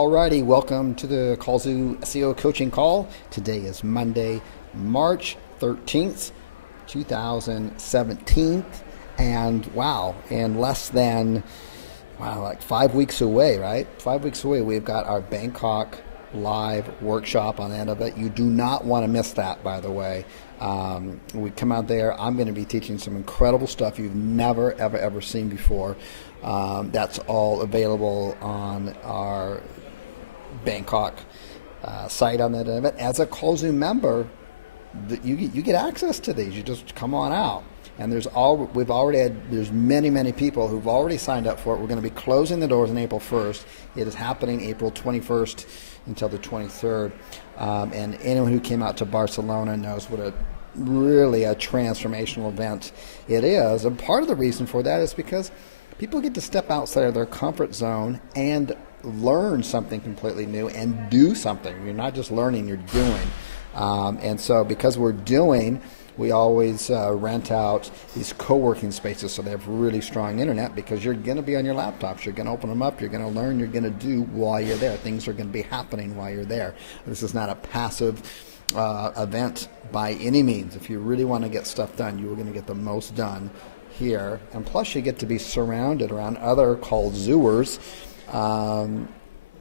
Alrighty, welcome to the Kallzu SEO coaching call. Today is Monday, March 13th, 2017. And wow, in less than, like 5 weeks away, right? 5 weeks away, we've got our Bangkok live workshop on the end of it. You do not want to miss that, by the way. We come out there, I'm going to be teaching some incredible stuff you've never, ever seen before. That's all available on our Bangkok site on that event. As a Kallzu member, you get access to these. You just come on out. And there's many people who've already signed up for it. We're going to be closing the doors on April 1st. It is happening April 21st until the 23rd. And anyone who came out to Barcelona knows what a transformational event it is. And part of the reason for that is because people get to step outside of their comfort zone and learn something completely new and do something. You're not just learning, you're doing. And so because we're doing, we always rent out these co-working spaces so they have really strong internet, because you're going to be on your laptops. You're going to open them up. You're going to learn. You're going to do while you're there. Things are going to be happening while you're there. This is not a passive event by any means. If you really want to get stuff done, you are going to get the most done here. And plus you get to be surrounded around other Kallzuers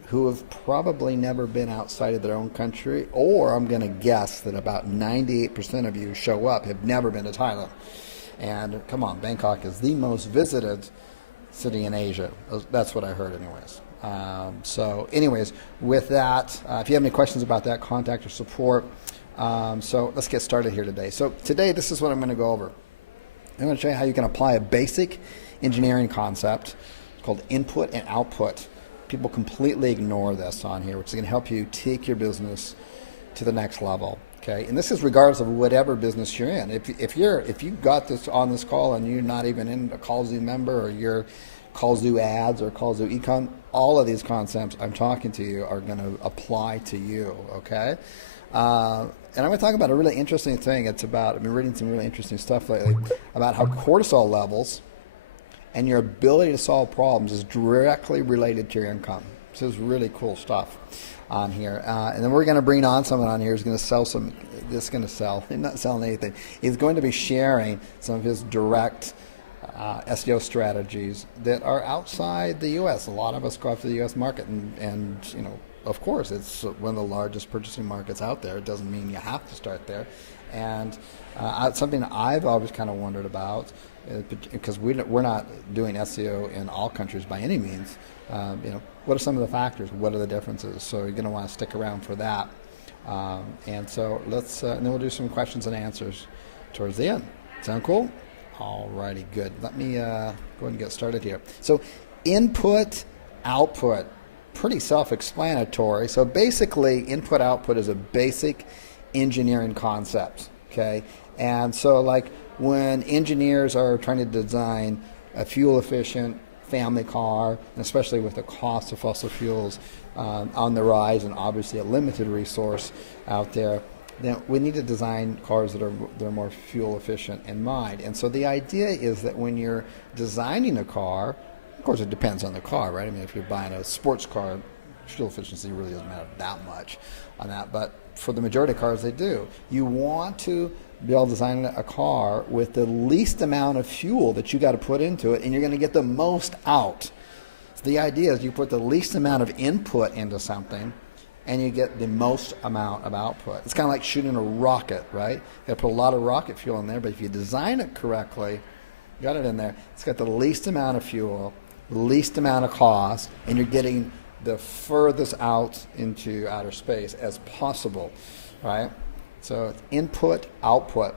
who have probably never been outside of their own country, or I'm going to guess that about 98% of you who show up have never been to Thailand. And come on, Bangkok is the most visited city in Asia. That's what I heard anyways. So anyways, with that, if you have any questions about that, contact or support. So let's get started here today. So today, this is what I'm going to go over. I'm going to show you how you can apply a basic engineering concept called input and output. People completely ignore this on here, which is going to help you take your business to the next level. Okay, and this is regardless of whatever business you're in. If you got this on this call and you're not even in a Kallzu member, or you're Kallzu ads or Kallzu econ, all of these concepts I'm talking to you are going to apply to you. Okay, and I'm going to talk about a really interesting thing. I've been reading some really interesting stuff lately about how cortisol levels and your ability to solve problems is directly related to your income. So this is really cool stuff on here. And then we're going to bring on someone on here who's going to sell some. This is going to sell. He's not selling anything. He's going to be sharing some of his direct SEO strategies that are outside the U.S. A lot of us go after the U.S. market, and you know, of course, it's one of the largest purchasing markets out there. It doesn't mean you have to start there. And something I've always kind of wondered about, because we're not doing SEO in all countries by any means. What are some of the factors? What are the differences? So you're going to want to stick around for that. And so let's, and then we'll do some questions and answers towards the end. Sound cool? Alrighty, good. Let me go ahead and get started here. So input, output, pretty self-explanatory. So basically, input, output is a basic engineering concept. Okay, and so like when engineers are trying to design a fuel-efficient family car, and especially with the cost of fossil fuels on the rise and obviously a limited resource out there, then we need to design cars that are more fuel-efficient in mind. And so the idea is that when you're designing a car, of course it depends on the car, right? I mean, if you're buying a sports car, fuel efficiency really doesn't matter that much on that, but for the majority of cars, they do. You want to be able to design a car with the least amount of fuel that you got to put into it, and you're going to get the most out. So the idea is you put the least amount of input into something, and you get the most amount of output. It's kind of like shooting a rocket, right? You got to put a lot of rocket fuel in there, but if you design it correctly, you got it in there, it's got the least amount of fuel, the least amount of cost, and you're getting the furthest out into outer space as possible, right? So input, output.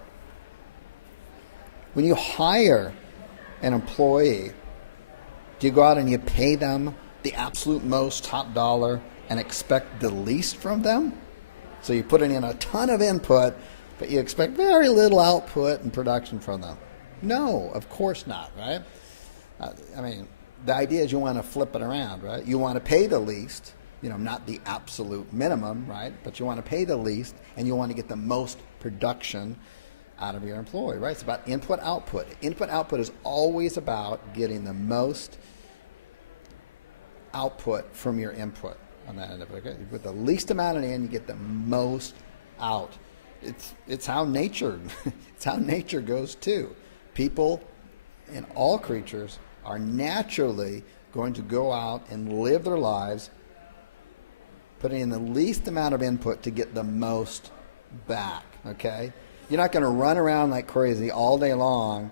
When you hire an employee, do you go out and you pay them the absolute most, top dollar, and expect the least from them? So you're putting in a ton of input, but you expect very little output and production from them. No, of course not, right? The idea is you want to flip it around, right? You want to pay the least, not the absolute minimum, right? But you want to pay the least, and you want to get the most production out of your employee, right? It's about input, output. Input, output is always about getting the most output from your input, on that end of it. Okay? You put the least amount in, you get the most out. It's how nature it's how nature goes too. People and all creatures are naturally going to go out and live their lives putting in the least amount of input to get the most back. Okay? You're not going to run around like crazy all day long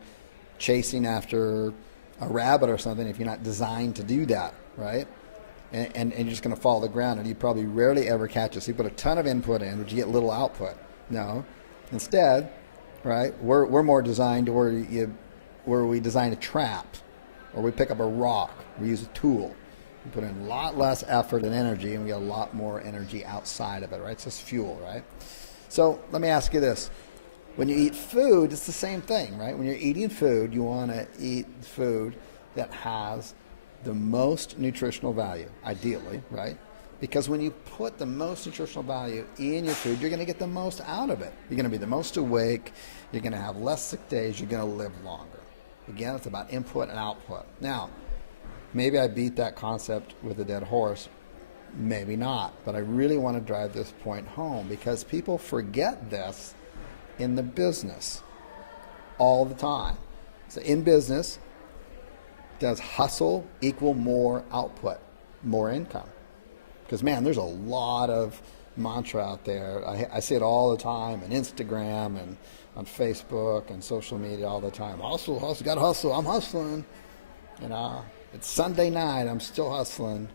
chasing after a rabbit or something if you're not designed to do that, right? And you're just going to fall to the ground, and you probably rarely ever catch it. So you put a ton of input in, but you get little output. No. Instead, right, we're more designed to where we design a trap, or we pick up a rock, we use a tool. We put in a lot less effort and energy, and we get a lot more energy outside of it, right? It's just fuel, right? So let me ask you this. When you eat food, it's the same thing, right? When you're eating food, you want to eat food that has the most nutritional value, ideally, right? Because when you put the most nutritional value in your food, you're going to get the most out of it. You're going to be the most awake. You're going to have less sick days. You're going to live longer. Again, it's about input and output. Now, maybe I beat that concept with a dead horse. Maybe not. But I really want to drive this point home because people forget this in the business all the time. So in business, does hustle equal more output, more income? Because, man, there's a lot of mantra out there. I see it all the time on Instagram and on Facebook and social media all the time. Hustle, hustle, got to hustle. I'm hustling. You know, it's Sunday night. I'm still hustling.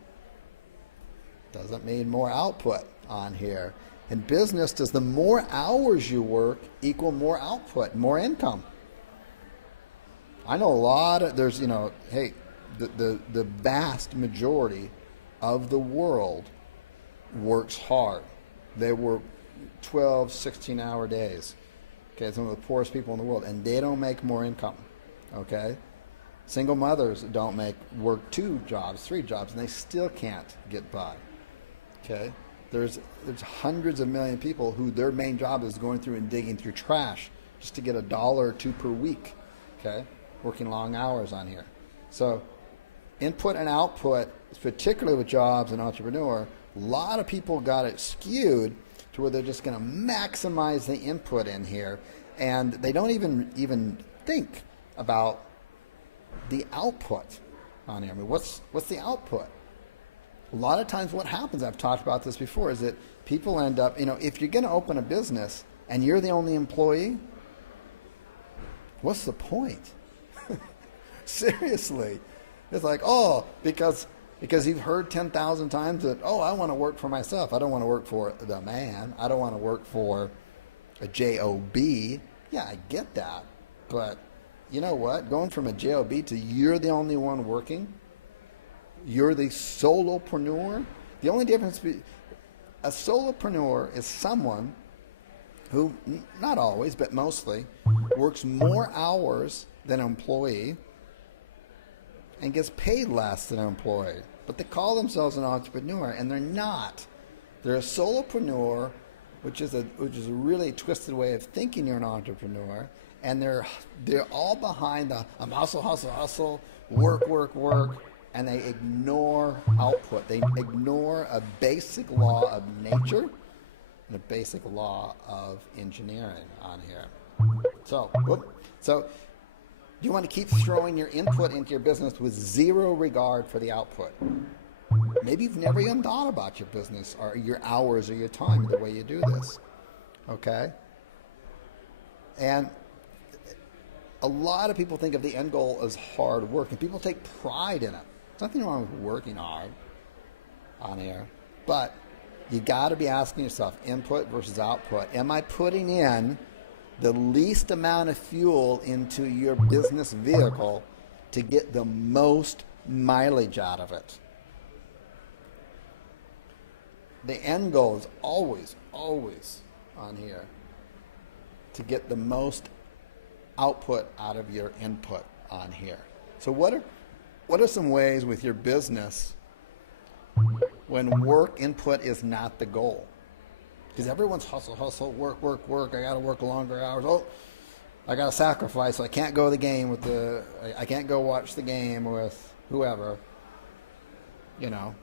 Doesn't mean more output on here. In business, does the more hours you work equal more output, more income? I know a lot of, there's, you know, hey, the vast majority of the world works hard. They work 12, 16-hour days. Okay, some of the poorest people in the world, and they don't make more income. Okay? Single mothers don't work 2 jobs, 3 jobs, and they still can't get by. Okay? There's hundreds of million people who their main job is going through and digging through trash just to get $1 or $2 per week. Okay? Working long hours on here. So input and output, particularly with jobs and entrepreneur, a lot of people got it skewed to where they're just going to maximize the input in here, and they don't even think about the output on here. I mean, what's the output? A lot of times what happens, I've talked about this before, is that people end up, you know, if you're going to open a business and you're the only employee, what's the point? Seriously. It's like, oh, because you've heard 10,000 times that, oh, I want to work for myself. I don't want to work for the man. I don't want to work for a job. Yeah, I get that. But you know what? Going from a job to you're the only one working, you're the solopreneur. The only difference between a solopreneur is someone who, not always, but mostly, works more hours than an employee and gets paid less than an employee. But they call themselves an entrepreneur, and they're not. They're a solopreneur, which is a really twisted way of thinking you're an entrepreneur, and they're all behind the hustle, work, and they ignore output. They ignore a basic law of nature and a basic law of engineering on here. So you want to keep throwing your input into your business with zero regard for the output. Maybe you've never even thought about your business or your hours or your time the way you do this. Okay? And a lot of people think of the end goal as hard work, and people take pride in it. There's nothing wrong with working hard on here, but you got to be asking yourself, input versus output. Am I putting in the least amount of fuel into your business vehicle to get the most mileage out of it? The end goal is always on here to get the most output out of your input on here. So what are some ways with your business when work input is not the goal? Because everyone's hustle, work. I got to work longer hours. Oh, I got to sacrifice. So I can't go to the game I can't go watch the game with whoever, you know.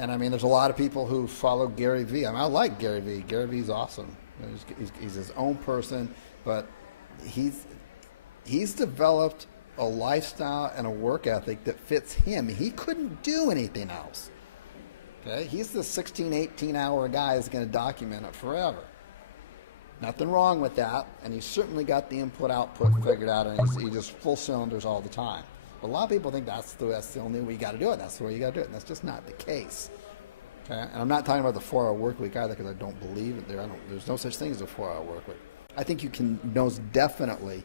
And I mean, there's a lot of people who follow Gary Vee. I mean, I like Gary Vee. Gary Vee's awesome. He's his own person, but he's developed a lifestyle and a work ethic that fits him. He couldn't do anything else. Okay, he's the 16, 18-hour guy that's going to document it forever. Nothing wrong with that, and he's certainly got the input-output figured out, and he's just full cylinders all the time. But a lot of people think that's the only way you got to do it. That's the way you got to do it, and that's just not the case. Okay, and I'm not talking about the 4-hour work week either, because I don't believe it. There's no such thing as a 4-hour work week. I think you can most definitely.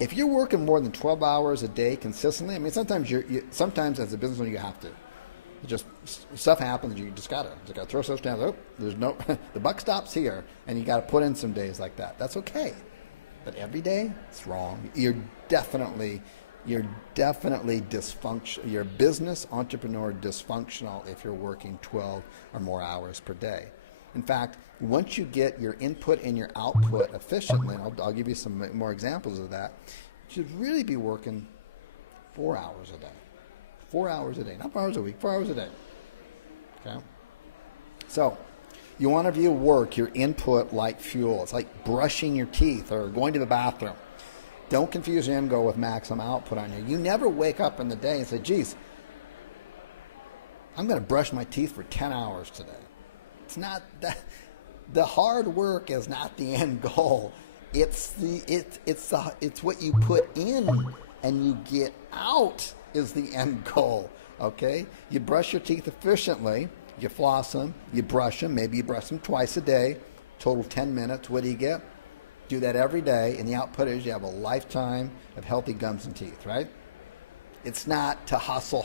If you're working more than 12 hours a day consistently, I mean, sometimes as a business owner you have to. Stuff happens. You just gotta throw stuff down. Oh, there's no the buck stops here, and you gotta put in some days like that. That's okay, but every day it's wrong. You're definitely dysfunctional. You're a business entrepreneur dysfunctional if you're working 12 or more hours per day. In fact, once you get your input and your output efficiently, I'll give you some more examples of that. You should really be working 4 hours a day. 4 hours a day, not 4 hours a week, 4 hours a day. Okay? So, you want to view work, your input, like fuel. It's like brushing your teeth or going to the bathroom. Don't confuse your end goal with maximum output on you. You never wake up in the day and say, geez, I'm going to brush my teeth for 10 hours today. It's not that. The hard work is not the end goal. It's what you put in and you get out is the end goal, okay? You brush your teeth efficiently, you floss them, you brush them, maybe you brush them twice a day, total 10 minutes. What do you get? Do that every day, and the output is you have a lifetime of healthy gums and teeth, right? It's not to hustle,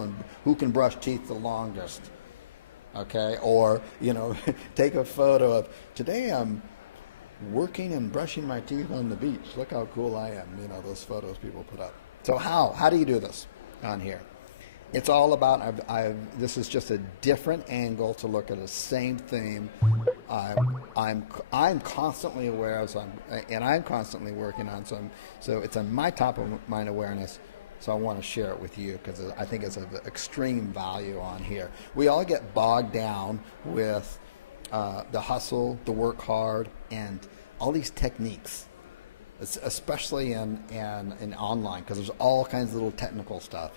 and who can brush teeth the longest, okay? Or, take a photo of, today I'm working and brushing my teeth on the beach. Look how cool I am, those photos people put up. So how do you do this on here? It's all about, this is just a different angle to look at the same theme. I'm constantly aware of, and I'm constantly working on some. So it's on my top of mind awareness. So I want to share it with you because I think it's of extreme value on here. We all get bogged down with the hustle, the work hard, and all these techniques. Especially in online, because there's all kinds of little technical stuff,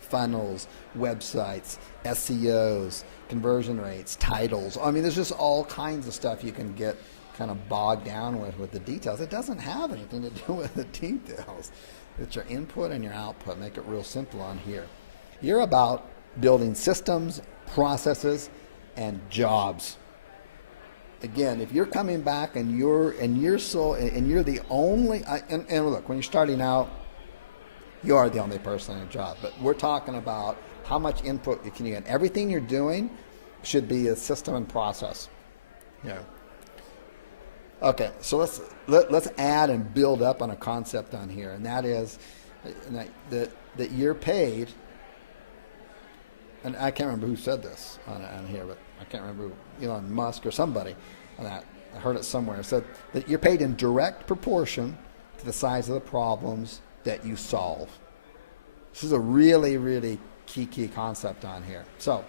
funnels, websites, SEOs, conversion rates, titles. I mean, there's just all kinds of stuff you can get kind of bogged down with the details. It doesn't have anything to do with the details. It's your input and your output. Make it real simple on here. You're about building systems, processes, and jobs. Again, if you're coming back and you're the only, and look, when you're starting out, you are the only person in a job. But we're talking about how much input you can get. Everything you're doing should be a system and process. Okay, so let's add and build up on a concept on here, and that is that you're paid. And I can't remember who said this on here, but I can't remember Elon Musk or somebody on that. I heard it somewhere. It said that you're paid in direct proportion to the size of the problems that you solve. This is a really, really key concept on here. So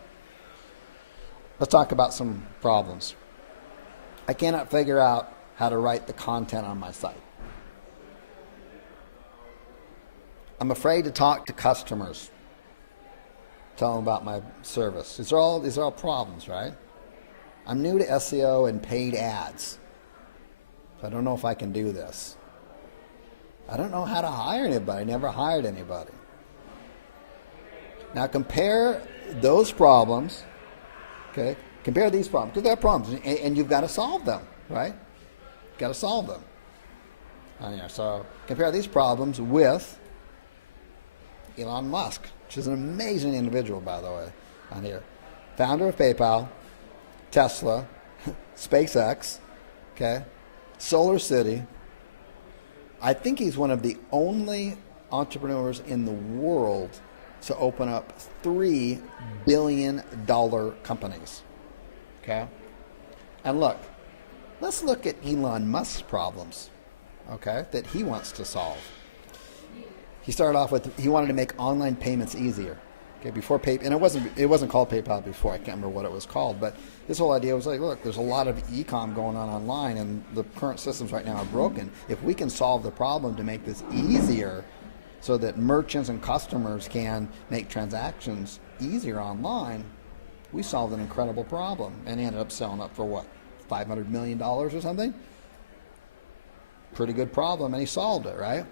let's talk about some problems. I cannot figure out how to write the content on my site. I'm afraid to talk to customers. Tell them about my service. These are all problems, right? I'm new to SEO and paid ads. So I don't know if I can do this. I don't know how to hire anybody. Never hired anybody. Now compare those problems, okay? Compare these problems, because they're problems, and you've got to solve them, right? You've got to solve them. So compare these problems with Elon Musk, which is an amazing individual, by the way, on here. Founder of PayPal, Tesla, SpaceX, okay, Solar City. I think he's one of the only entrepreneurs in the world to open up $3 billion companies, okay? And look, let's look at Elon Musk's problems, okay, that he wants to solve. He started off with, he wanted to make online payments easier. Okay, before PayPal, and it wasn't called PayPal before. I can't remember what it was called, but this whole idea was like, look, there's a lot of e-com going on online, and the current systems right now are broken. If we can solve the problem to make this easier, so that merchants and customers can make transactions easier online, we solved an incredible problem, and he ended up selling up for what, $500 million or something? Pretty good problem, and he solved it, right?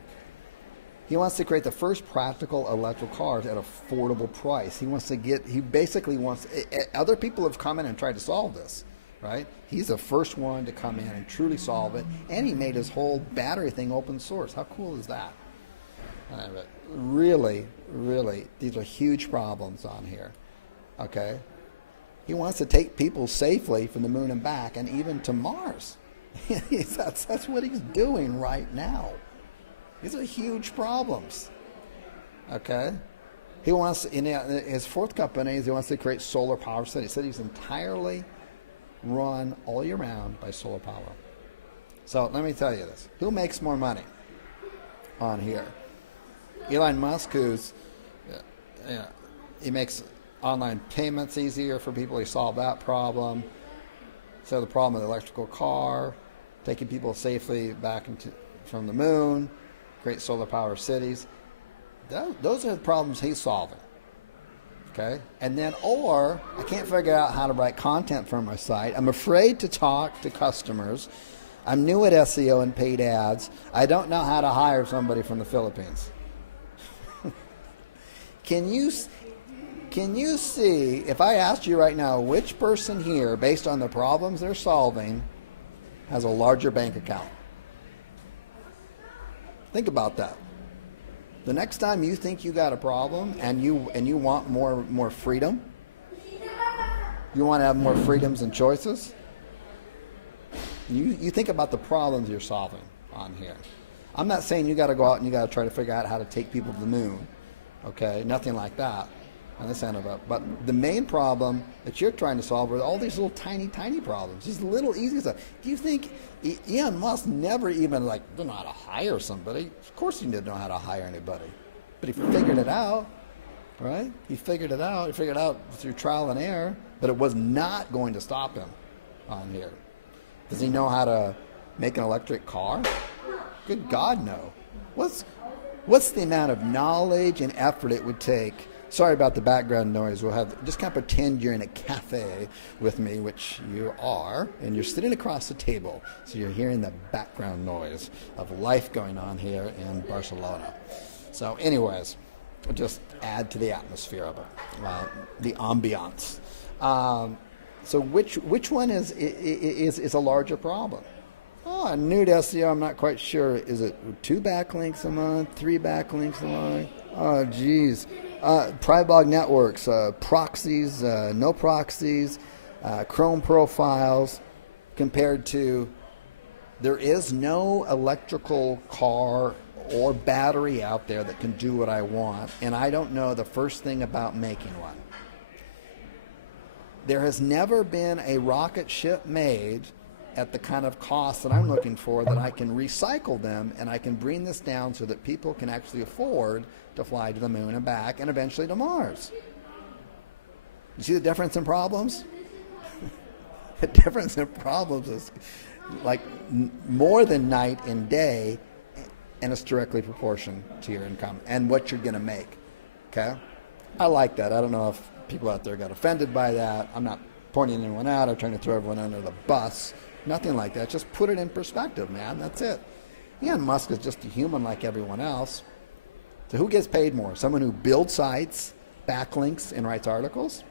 He wants to create the first practical electric cars at affordable price. He basically wants, other people have come in and tried to solve this, right? He's the first one to come in and truly solve it, and he made his whole battery thing open source. How cool is that? Really, really, these are huge problems on here, okay? He wants to take people safely from the moon and back, and even to Mars. That's what he's doing right now. These are huge problems, okay? He wants, in his fourth company, he wants to create solar power cities. He said he's entirely run all year round by solar power. So let me tell you this. Who makes more money on here? Elon Musk, he makes online payments easier for people. He solved that problem. So the problem with the electrical car, taking people safely back from the moon, create solar power cities. Those are the problems he's solving. Okay? And then, or I can't figure out how to write content for my site. I'm afraid to talk to customers. I'm new at SEO and paid ads. I don't know how to hire somebody from the Philippines. Can you see, if I asked you right now, which person here, based on the problems they're solving, has a larger bank account? Think about that. The next time you think you got a problem and you want more freedom, you want to have more freedoms and choices, you think about the problems you're solving on here. I'm not saying you got to go out and you got to try to figure out how to take people to the moon. Okay, nothing like that on this end of it. But the main problem that you're trying to solve are all these little tiny problems, these little easy stuff. Do you think Elon Musk never even didn't know how to hire somebody? Of course he didn't know how to hire anybody. But he figured it out, right? He figured it out. He figured it out through trial and error, but it was not going to stop him on here. Does he know how to make an electric car? Good God, no. What's the amount of knowledge and effort it would take? Sorry about the background noise. Just kind of pretend you're in a cafe with me, which you are, and you're sitting across the table, so you're hearing the background noise of life going on here in Barcelona. So anyways, we'll just add to the atmosphere of it, the ambiance. So which one is a larger problem? Oh, I'm new to SEO. I'm not quite sure. Is it 2 backlinks a month, 3 backlinks a month? Oh, geez. Private blog networks, proxies, no proxies, Chrome profiles, compared to there is no electrical car or battery out there that can do what I want, and I don't know the first thing about making one. There has never been a rocket ship made at the kind of cost that I'm looking for, that I can recycle them and I can bring this down so that people can actually afford to fly to the moon and back and eventually to Mars. You see the difference in problems? The difference in problems is like more than night and day, and it's directly proportional to your income and what you're going to make. Okay? I like that. I don't know if people out there got offended by that. I'm not pointing anyone out. I'm trying to throw everyone under the bus. Nothing like that. Just put it in perspective, man. That's it. Elon Musk is just a human like everyone else. So who gets paid more? Someone who builds sites, backlinks, and writes articles?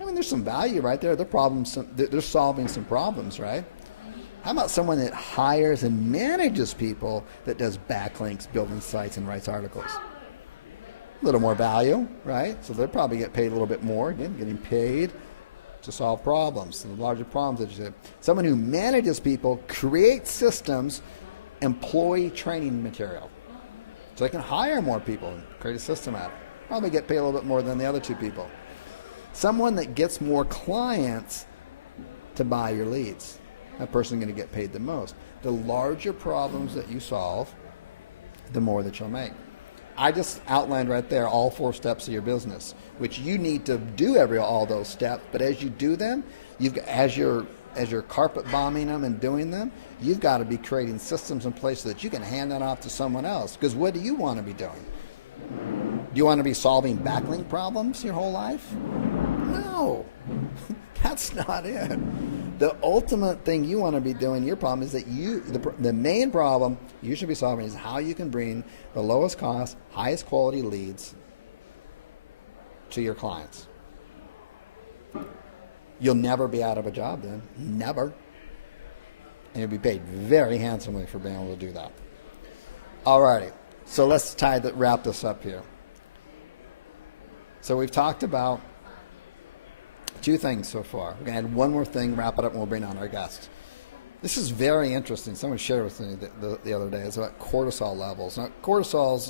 I mean, there's some value right there. They're solving some problems, right? How about someone that hires and manages people that does backlinks, building sites, and writes articles? A little more value, right? So they'll probably get paid a little bit more. Again, getting paid to solve problems, the larger problems that you have. Someone who manages people, creates systems, employee training material. So they can hire more people and create a system out of it. Probably get paid a little bit more than the other 2 people. Someone that gets more clients to buy your leads. That person's going to get paid the most. The larger problems that you solve, the more that you'll make. I just outlined right there all 4 steps of your business, which you need to do all those steps. But as you do them, as you're carpet bombing them and doing them, you've got to be creating systems in place so that you can hand that off to someone else. Because what do you want to be doing? Do you want to be solving backlink problems your whole life? No, that's not it. The ultimate thing you want to be doing, your problem is that the main problem you should be solving is how you can bring the lowest cost, highest quality leads to your clients. You'll never be out of a job then. Never. And you'll be paid very handsomely for being able to do that. Alrighty. So let's wrap this up here. So we've talked about 2 things so far. We're going to add one more thing, wrap it up, and we'll bring on our guest. This is very interesting. Someone shared with me the other day. It's about cortisol levels. Now,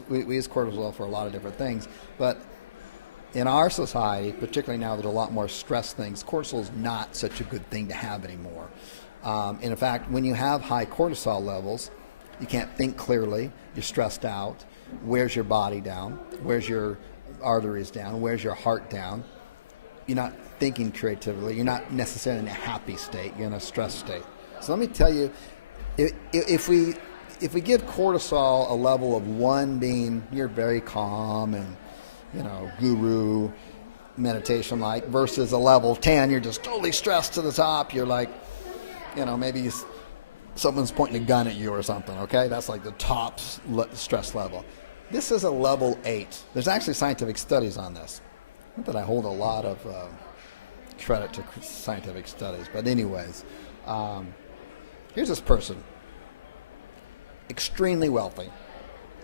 we use cortisol for a lot of different things, but in our society, particularly now that a lot more stress things, cortisol is not such a good thing to have anymore. And in fact, when you have high cortisol levels, you can't think clearly, you're stressed out, wears your body down, wears your arteries down, wears your heart down. You're not thinking creatively, you're not necessarily in a happy state, you're in a stress state. So let me tell you, if we give cortisol a level of 1 being you're very calm and guru meditation like, versus a level 10, you're just totally stressed to the top, you're like, maybe someone's pointing a gun at you or something, okay? That's like the top stress level. This is a level 8. There's actually scientific studies on this. Not that I hold a lot of credit to scientific studies, but anyways, here's this person, extremely wealthy.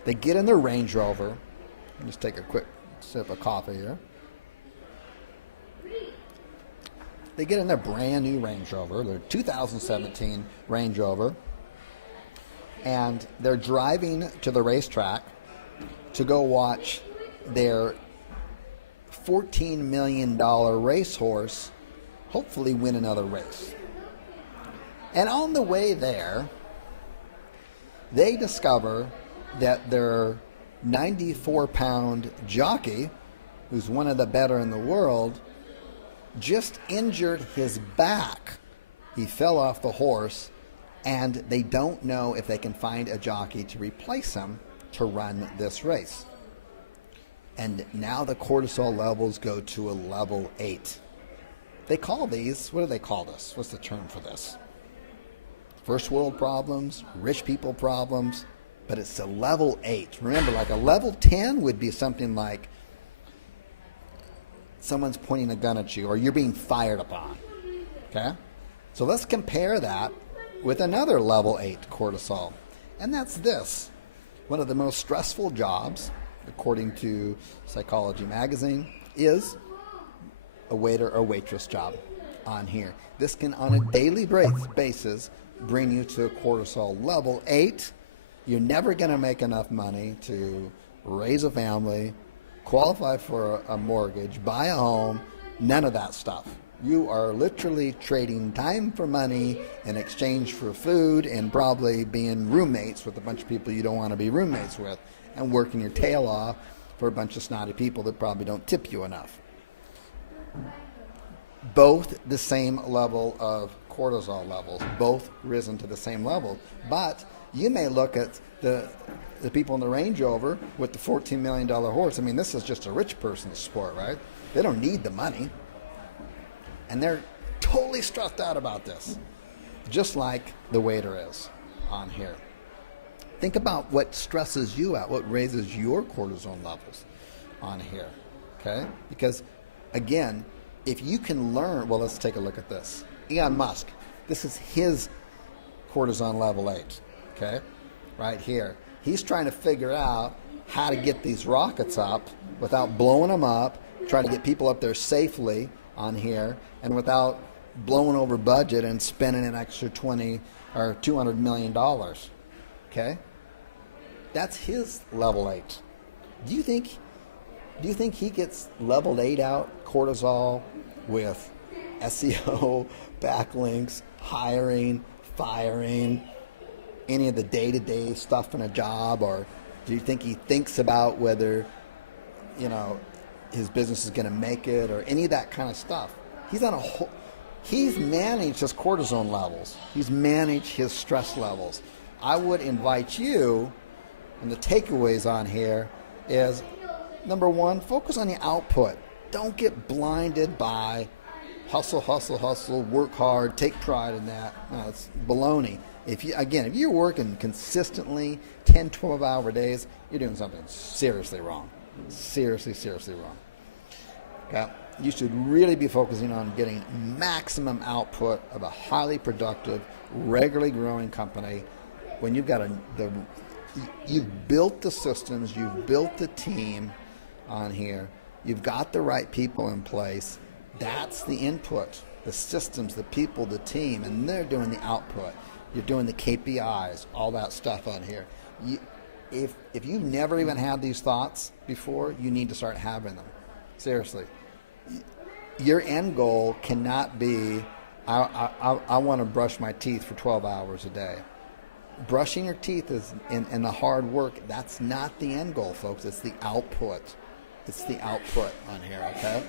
They get in their Range Rover. Let me just take a quick sip of coffee here. They get in their brand new Range Rover, their 2017 Range Rover, and they're driving to the racetrack to go watch their $14 million racehorse hopefully win another race. And on the way there, they discover that their 94-pound jockey, who's one of the better in the world, just injured his back. He fell off the horse, and they don't know if they can find a jockey to replace him to run this race. And now the cortisol levels go to a level 8. They call these, what do they call this? What's the term for this? First world problems, rich people problems, but it's a level 8. Remember, like a level 10 would be something like someone's pointing a gun at you or you're being fired upon, okay? So let's compare that with another level 8 cortisol, and that's this. One of the most stressful jobs, according to Psychology Magazine, is a waiter or waitress job on here. This can, on a daily basis, bring you to a cortisol level 8. You're never going to make enough money to raise a family, qualify for a mortgage, buy a home, none of that stuff. You are literally trading time for money in exchange for food and probably being roommates with a bunch of people you don't want to be roommates with and working your tail off for a bunch of snotty people that probably don't tip you enough. Both the same level of cortisol levels, both risen to the same level. But you may look at the people in the Range Rover with the $14 million horse. I mean, this is just a rich person's sport, right? They don't need the money. And they're totally stressed out about this, just like the waiter is on here. Think about what stresses you out, what raises your cortisol levels on here, okay? Because, again, if you can learn, well, let's take a look at this. Elon Musk, this is his cortisol level 8, okay? Right here. He's trying to figure out how to get these rockets up without blowing them up, trying to get people up there safely on here, and without blowing over budget and spending an extra $20 or $200 million, okay? That's his level 8. Do you think he gets level 8 out cortisol with SEO, backlinks, hiring, firing, any of the day-to-day stuff in a job, or Do you think he thinks about whether, you know, his business is going to make it or any of that kind of stuff? He's on a whole, he's managed his cortisol levels. He's managed his stress levels. I would invite you, and the takeaways on here is, number one, focus on the output. Don't get blinded by hustle, hustle, hustle, work hard, take pride in that. No, it's baloney. If you're working consistently 10, 12-hour days, you're doing something seriously wrong. Seriously, seriously wrong. Okay? You should really be focusing on getting maximum output of a highly productive, regularly growing company. When you've got you've built the systems, you've built the team on here, you've got the right people in place. That's the input, the systems, the people, the team, and they're doing the output. You're doing the KPIs, all that stuff on here. If you've never even had these thoughts before, you need to start having them. Seriously. Your end goal cannot be, I want to brush my teeth for 12 hours a day. Brushing your teeth is and the hard work, that's not the end goal, folks. It's the output. It's the output on here, okay?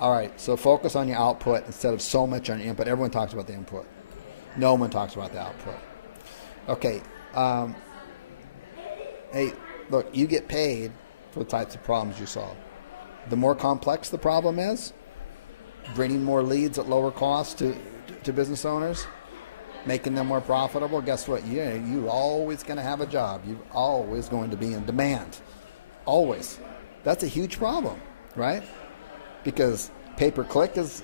All right, so focus on your output instead of so much on your input. Everyone talks about the input. No one talks about the output. Okay. Hey, look, you get paid for the types of problems you solve. The more complex the problem is, bringing more leads at lower cost to business owners, making them more profitable, guess what? You're always going to have a job. You're always going to be in demand. Always. That's a huge problem, right? Because pay-per-click is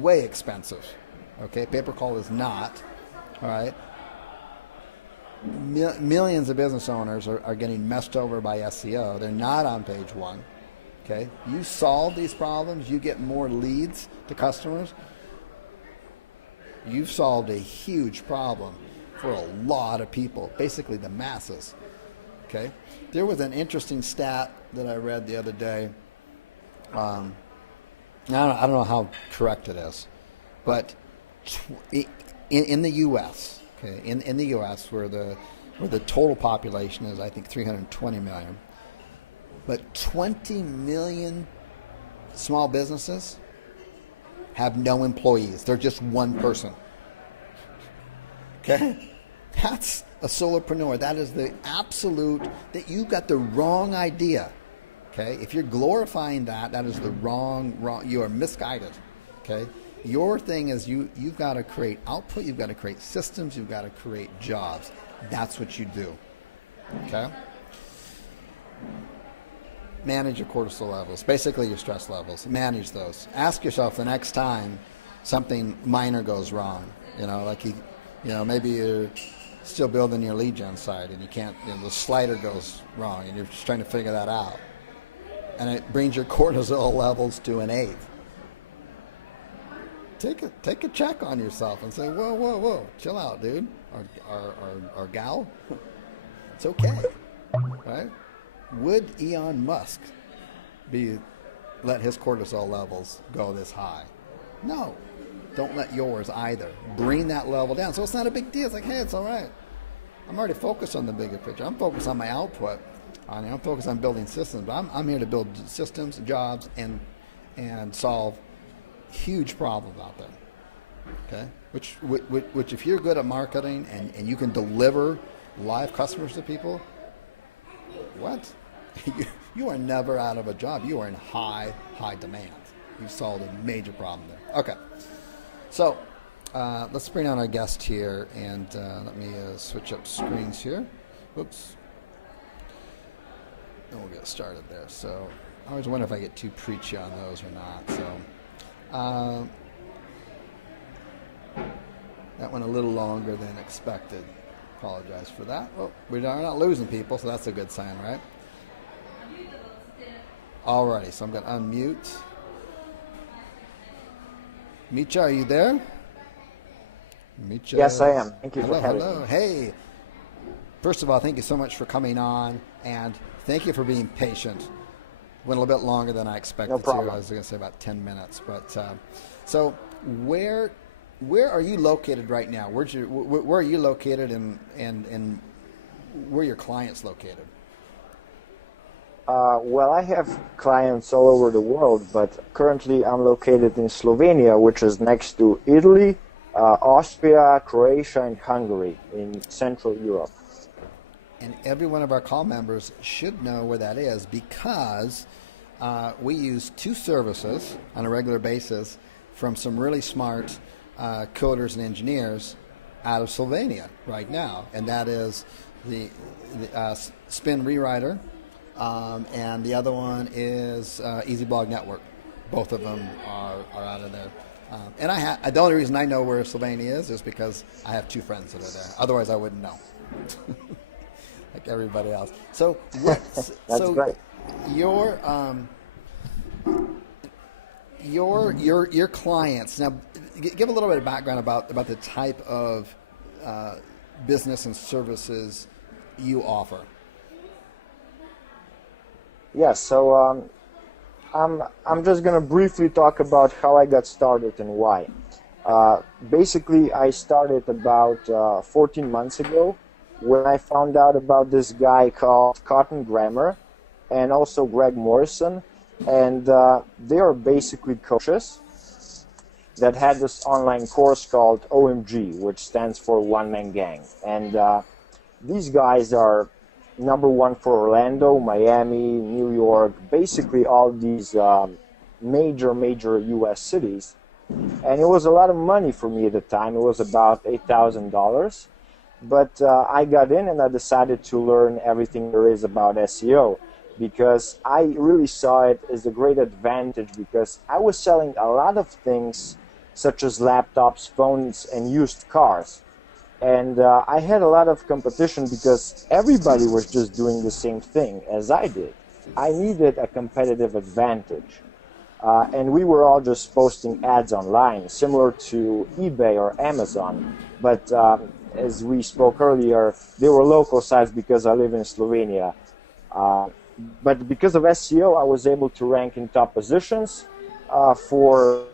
way expensive. Okay, pay-per-call is not. All right. Millions of business owners are getting messed over by SEO. They're not on page one. Okay, you solve these problems, you get more leads to customers. You've solved a huge problem for a lot of people, basically the masses. Okay, there was an interesting stat that I read the other day. I don't know how correct it is, but in the U.S., okay, in the U.S. where the total population is, I think, 320 million, but 20 million small businesses have no employees. They're just one person. Okay, that's a solopreneur. That is the absolute. That you got the wrong idea. Okay, if you're glorifying that is the wrong. You are misguided. Okay. Your thing is you've got to create output, you've got to create systems, you've got to create jobs. That's what you do. Okay? Manage your cortisol levels, basically your stress levels. Manage those. Ask yourself the next time something minor goes wrong. Maybe you're still building your lead gen site and you can't, the slider goes wrong and you're just trying to figure that out. And it brings your cortisol levels to an 8. Take a check on yourself and say, whoa, chill out, dude, or gal. It's okay, right? Would Elon Musk let his cortisol levels go this high? No, don't let yours either. Bring that level down. So it's not a big deal. It's like, hey, it's all right. I'm already focused on the bigger picture. I'm focused on my output. I'm focused on building systems. But I'm here to build systems, jobs, and solve huge problems out there, okay? Which if you're good at marketing and you can deliver live customers to people, what? You are never out of a job. You are in high demand. You've solved a major problem there. Okay, so let's bring on our guest here, and let me switch up screens here. Whoops. And we'll get started there. So I always wonder if I get too preachy on those or not. So. That went a little longer than expected. Apologize for that. Oh, we're not losing people, so that's a good sign, right? Alrighty, so I'm going to unmute. Micha, are you there? Micha. Yes, I am. Thank you for having me. me. Hey. First of all, thank you so much for coming on, and thank you for being patient. Went a little bit longer than I expected No problem. to. I was going to say about 10 minutes. But so where are you located right now? Where are you located, and where your clients located? Well, I have clients all over the world, but currently I'm located in Slovenia, which is next to Italy, Austria, Croatia, and Hungary in Central Europe. And every one of our call members should know where that is, because we use two services on a regular basis from some really smart coders and engineers out of Slovenia right now, and that is the Spin Rewriter, and the other one is Easy Blog Network. Both of them are out of there. And the only reason I know where Slovenia is because I have two friends that are there. Otherwise, I wouldn't know, like everybody else. So, That's great. Your clients now. Give a little bit of background about the type of business and services you offer. Yes, so I'm just going to briefly talk about how I got started and why. Basically, I started about 14 months ago when I found out about this guy called Cotton Grammar and also Greg Morrison, and they are basically coaches that had this online course called OMG, which stands for One Man Gang. And these guys are #1 for Orlando, Miami, New York, basically all these major US cities. And it was a lot of money for me at the time. It was about $8,000. But I got in and I decided to learn everything there is about SEO, because I really saw it as a great advantage, because I was selling a lot of things such as laptops, phones, and used cars. And I had a lot of competition because everybody was just doing the same thing as I did. I needed a competitive advantage. And we were all just posting ads online, similar to eBay or Amazon. But as we spoke earlier, they were local sites because I live in Slovenia. But because of SEO, I was able to rank in top positions for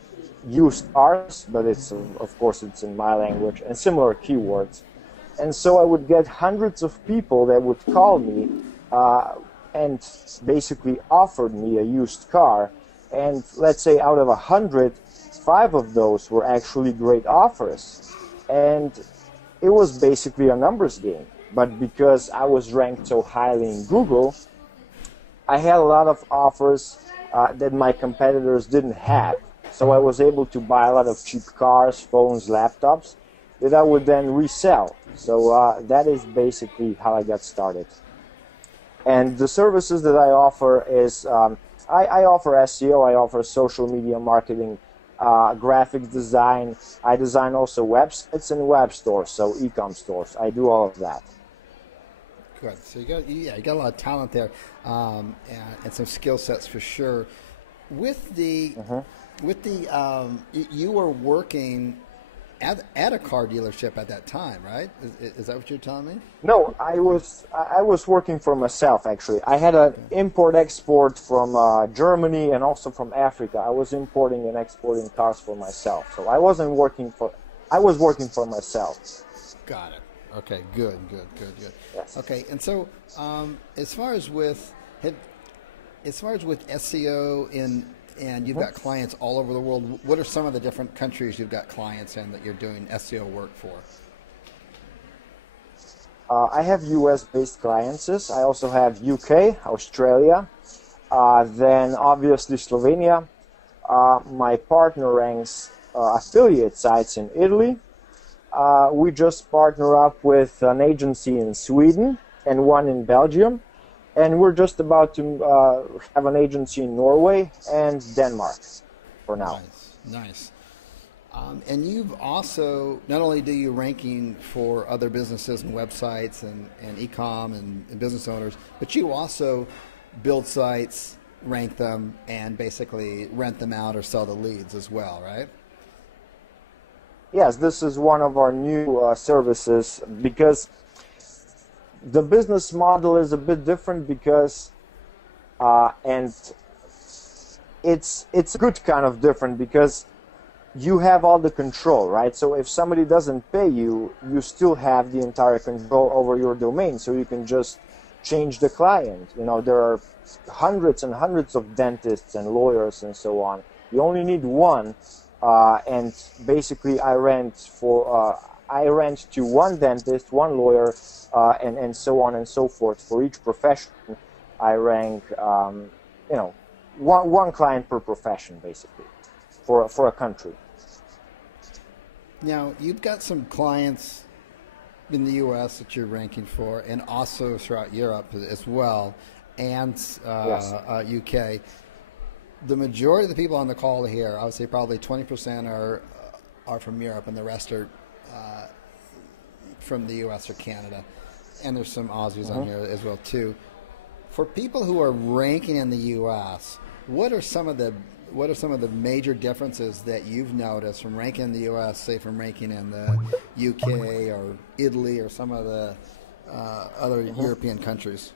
used cars, but of course it's in my language, and similar keywords. And so I would get hundreds of people that would call me and basically offered me a used car. And let's say out of 100, 5 of those were actually great offers. And it was basically a numbers game. But because I was ranked so highly in Google, I had a lot of offers that my competitors didn't have. So I was able to buy a lot of cheap cars, phones, laptops that I would then resell. So that is basically how I got started. And the services that I offer is, I offer SEO, I offer social media marketing, graphic design. I design also websites and web stores, so e-com stores. I do all of that. Good. So you got a lot of talent there, and some skill sets for sure. With the you were working at a car dealership at that time, right? Is that what you're telling me? No, I was working for myself, actually. I had an import-export from Germany and also from Africa. I was importing and exporting cars for myself. So I was working for myself. Got it. Okay, good. Yes. Okay, and so as far as with SEO and you've got clients all over the world, what are some of the different countries you've got clients in that you're doing SEO work for? I have US-based clients. I also have UK, Australia, then obviously Slovenia. My partner ranks affiliate sites in Italy. We just partner up with an agency in Sweden and one in Belgium. And we're just about to have an agency in Norway and Denmark for now. Nice. And you've also, not only do you ranking for other businesses and websites and e-com and business owners, but you also build sites, rank them, and basically rent them out or sell the leads as well, right? Yes, this is one of our new services, because the business model is a bit different, because and it's a good kind of different, because you have all the control, right? So if somebody doesn't pay you, you still have the entire control over your domain, so you can just change the client. You know, there are hundreds and hundreds of dentists and lawyers and so on. You only need one, and basically I rent to one dentist, one lawyer, and so on and so forth. For each profession, I rank, you know, one client per profession, basically, for a country. Now, you've got some clients in the U.S. that you're ranking for, and also throughout Europe as well, and Yes. UK. The majority of the people on the call here, I would say probably 20% are from Europe, and the rest are from the U.S. or Canada. And there's some Aussies on here as well too. For people who are ranking in the U.S., what are some of the major differences that you've noticed from ranking in the U.S., say from ranking in the U.K. or Italy or some of the other European countries?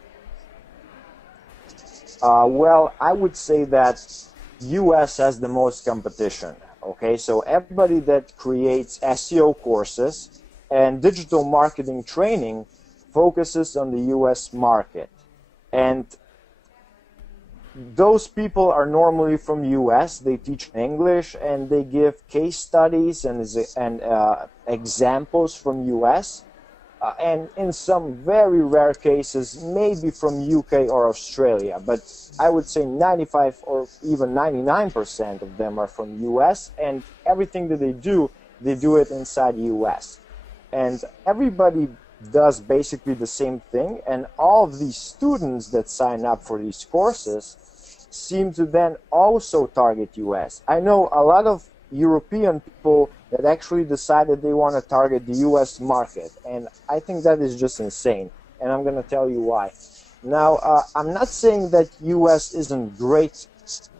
Well, I would say that U.S. has the most competition. Okay, so everybody that creates SEO courses and digital marketing training focuses on the U.S. market, and those people are normally from U.S. They teach English and they give case studies and examples from U.S. And in some very rare cases, maybe from UK or Australia. But I would say 95 or even 99% of them are from US, and everything that they do it inside US. And everybody does basically the same thing, and all of these students that sign up for these courses seem to then also target US. I know a lot of European people that actually decided they want to target the US market, and I think that is just insane, and I'm going to tell you why. Now, I'm not saying that US isn't great,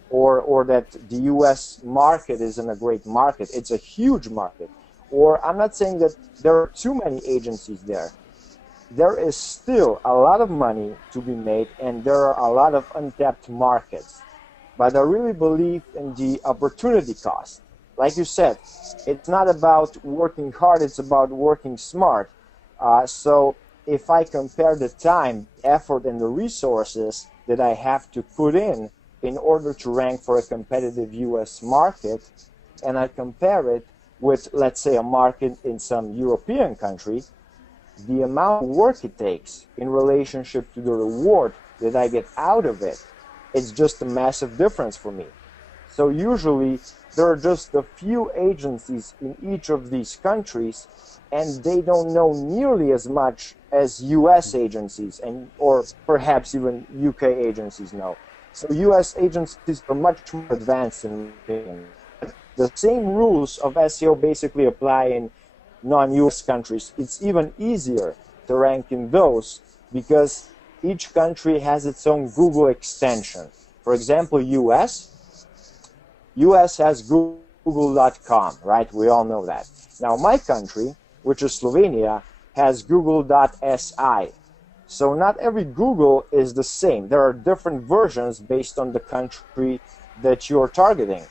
or that the US market isn't a great market. It's a huge market. Or I'm not saying that there are too many agencies there. There is still a lot of money to be made, and there are a lot of untapped markets. But I really believe in the opportunity cost. Like you said, it's not about working hard, it's about working smart. So if I compare the time, effort, and the resources that I have to put in order to rank for a competitive US market, and I compare it with, let's say, a market in some European country, the amount of work it takes in relationship to the reward that I get out of it, it's just a massive difference for me. So usually there are just a few agencies in each of these countries, and they don't know nearly as much as US agencies, and or perhaps even UK agencies know. So US agencies are much more advanced in my opinion. The same rules of SEO basically apply in non-US countries. It's even easier to rank in those because each country has its own Google extension. For example, US has Google.com, right? We all know that. Now, my country, which is Slovenia, has Google.si. So not every Google is the same. There are different versions based on the country that you're targeting.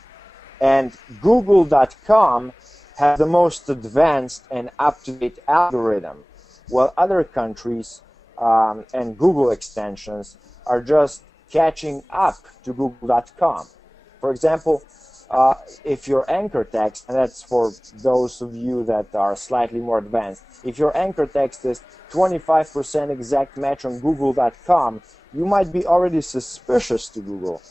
And Google.com has the most advanced and up-to-date algorithm, while other countries and Google extensions are just catching up to Google.com. For example, if your anchor text, and that's for those of you that are slightly more advanced, if your anchor text is 25% exact match on Google.com, you might be already suspicious to Google,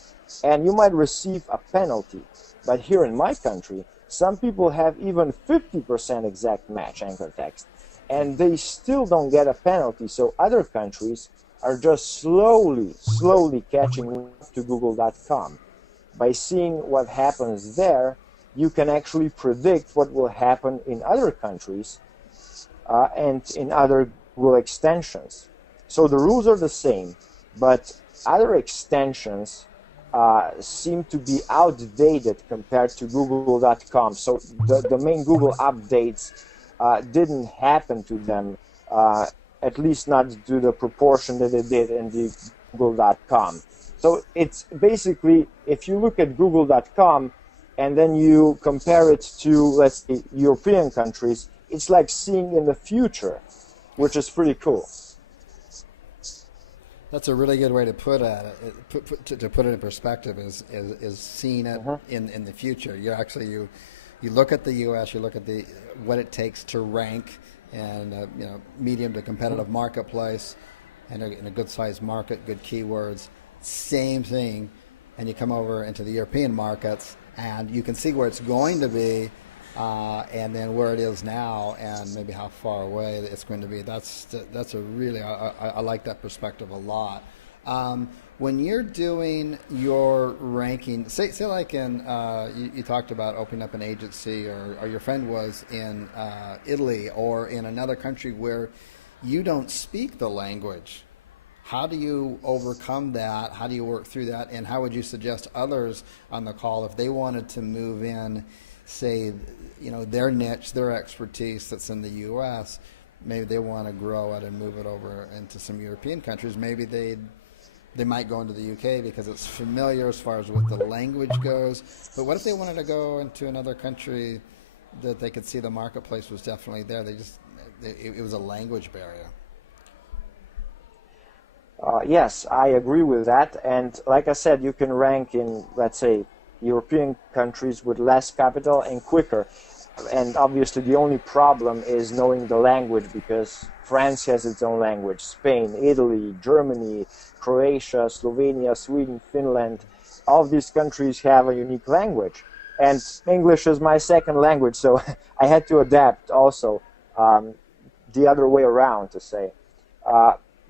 and you might receive a penalty. But here in my country, some people have even 50% exact match anchor text, and they still don't get a penalty. So other countries are just slowly catching up to Google.com. By seeing what happens there, you can actually predict what will happen in other countries and in other Google extensions. So the rules are the same, but other extensions seem to be outdated compared to Google.com. So the main Google updates didn't happen to them, at least not to the proportion that it did in the Google.com. So it's basically, if you look at Google.com, and then you compare it to, let's say, European countries, it's like seeing in the future, which is pretty cool. That's a really good way to put it. To put it in perspective is seeing it in the future. You actually you look at the U.S. You look at the what it takes to rank and medium to competitive marketplace, and in a good sized market, good keywords. Same thing, and you come over into the European markets, and you can see where it's going to be, and then where it is now, and maybe how far away it's going to be. That's a really I like that perspective a lot. When you're doing your ranking, say like in you talked about opening up an agency, or your friend was in Italy or in another country where you don't speak the language. How do you overcome that? How do you work through that? And how would you suggest others on the call, if they wanted to move in, say, their niche, their expertise that's in the U.S., maybe they want to grow it and move it over into some European countries. Maybe they might go into the UK because it's familiar as far as what the language goes. But what if they wanted to go into another country that they could see the marketplace was definitely there? It was a language barrier. Yes, I agree with that. And like I said, you can rank in, let's say, European countries with less capital and quicker. And obviously the only problem is knowing the language, because France has its own language, Spain, Italy, Germany, Croatia, Slovenia, Sweden, Finland, all of these countries have a unique language. And English is my second language, so I had to adapt also, the other way around to say.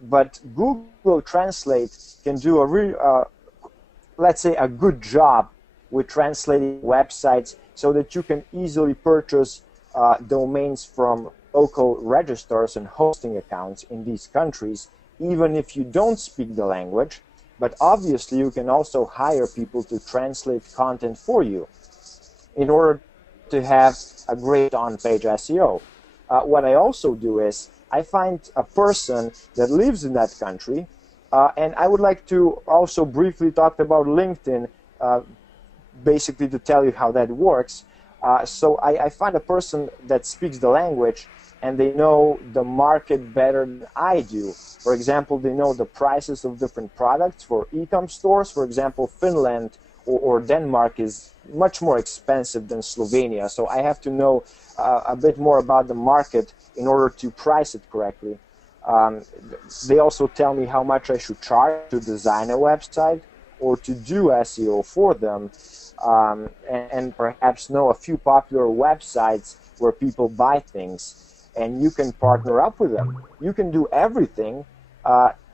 But Google Translate can do let's say, a good job with translating websites so that you can easily purchase domains from local registers and hosting accounts in these countries, even if you don't speak the language. But obviously, you can also hire people to translate content for you in order to have a great on-page SEO. What I also do is I find a person that lives in that country, and I would like to also briefly talk about LinkedIn, basically to tell you how that works. So I find a person that speaks the language, and they know the market better than I do. For example, they know the prices of different products for e-com stores. For example, Finland or Denmark is much more expensive than Slovenia, so I have to know a bit more about the market in order to price it correctly. They also tell me how much I should charge to design a website or to do SEO for them, and perhaps know a few popular websites where people buy things, and you can partner up with them. You can do everything.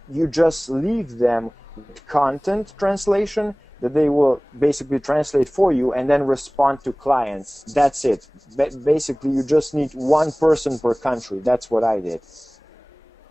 You just leave them with content translation that they will basically translate for you and then respond to clients. That's it. Basically, you just need one person per country. That's what I did.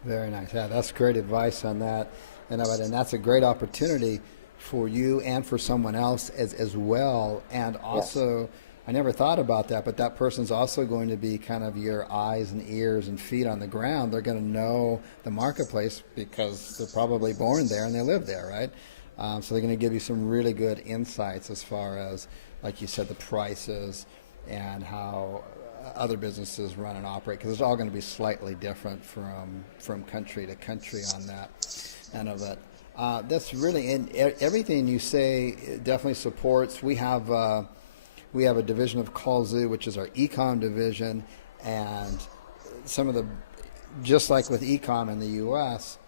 Very nice. Yeah, that's great advice on that. And that's a great opportunity for you and for someone else as well. And also, yes, I never thought about that, but that person's also going to be kind of your eyes and ears and feet on the ground. They're going to know the marketplace because they're probably born there and they live there, right? So they're going to give you some really good insights as far as, like you said, the prices and how other businesses run and operate, because it's all going to be slightly different from country to country on that end of it. That's really, and everything you say definitely supports. We have a division of Kallzu, which is our e-com division, and some of the, just like with e-com in the U.S.,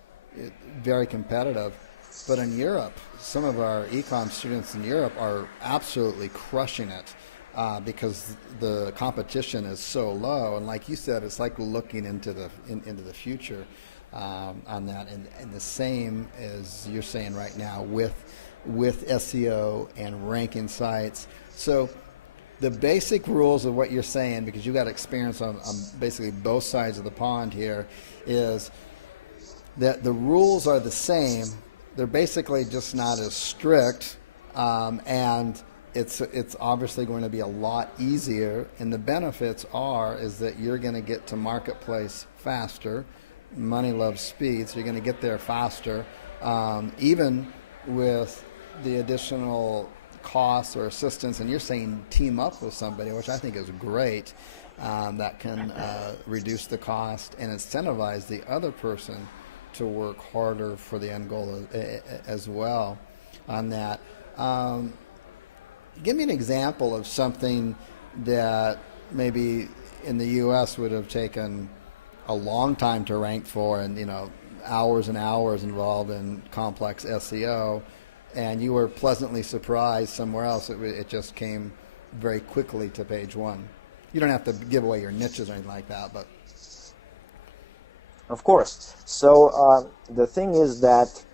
very competitive. But in Europe, some of our e-com students in Europe are absolutely crushing it because the competition is so low. And like you said, it's like looking into the future on that. And the same as you're saying right now with SEO and ranking sites. So the basic rules of what you're saying, because you got experience on basically both sides of the pond here, is that the rules are the same. They're basically just not as strict, and it's obviously going to be a lot easier. And the benefits is that you're going to get to marketplace faster. Money loves speed, so you're going to get there faster. Even with the additional costs or assistance, and you're saying team up with somebody, which I think is great, that can reduce the cost and incentivize the other person to work harder for the end goal as well on that. Give me an example of something that maybe in the U.S. would have taken a long time to rank for, and hours and hours involved in complex SEO, and you were pleasantly surprised somewhere else. It just came very quickly to page one. You don't have to give away your niches or anything like that, but of course. So the thing is that,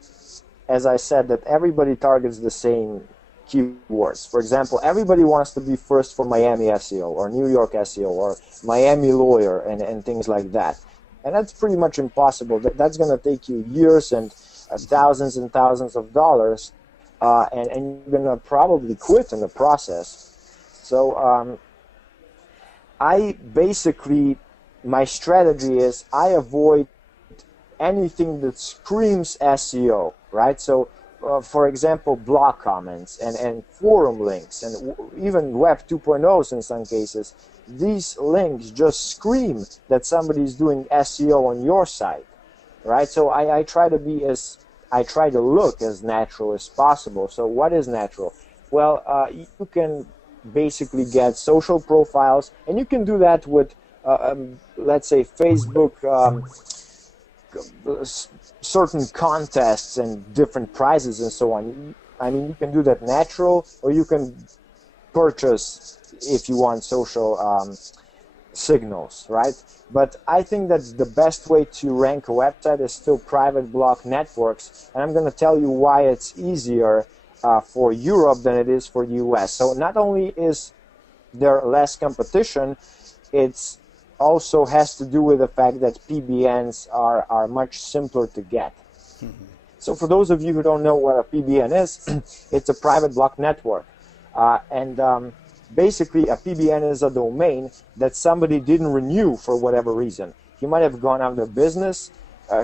as I said, that everybody targets the same keywords. For example, everybody wants to be first for Miami SEO or New York SEO or Miami lawyer and things like that. And that's pretty much impossible. That's going to take you years and thousands of dollars, and you're going to probably quit in the process. So I basically, my strategy is I avoid anything that screams SEO, right? So for example, blog comments and forum links and even Web 2.0s in some cases, these links just scream that somebody's doing SEO on your site, right? So I try to look as natural as possible. So what is natural? Well, you can basically get social profiles, and you can do that with, let's say, Facebook, certain contests and different prizes and so on. I mean, you can do that natural, or you can purchase if you want social signals, right? But I think that the best way to rank a website is still private blog networks, and I'm going to tell you why it's easier for Europe than it is for the US. So not only is there less competition, it's also has to do with the fact that PBNs are much simpler to get. Mm-hmm. So for those of you who don't know what a PBN is, it's a private blog network. Basically, a PBN is a domain that somebody didn't renew for whatever reason. He might have gone out of business,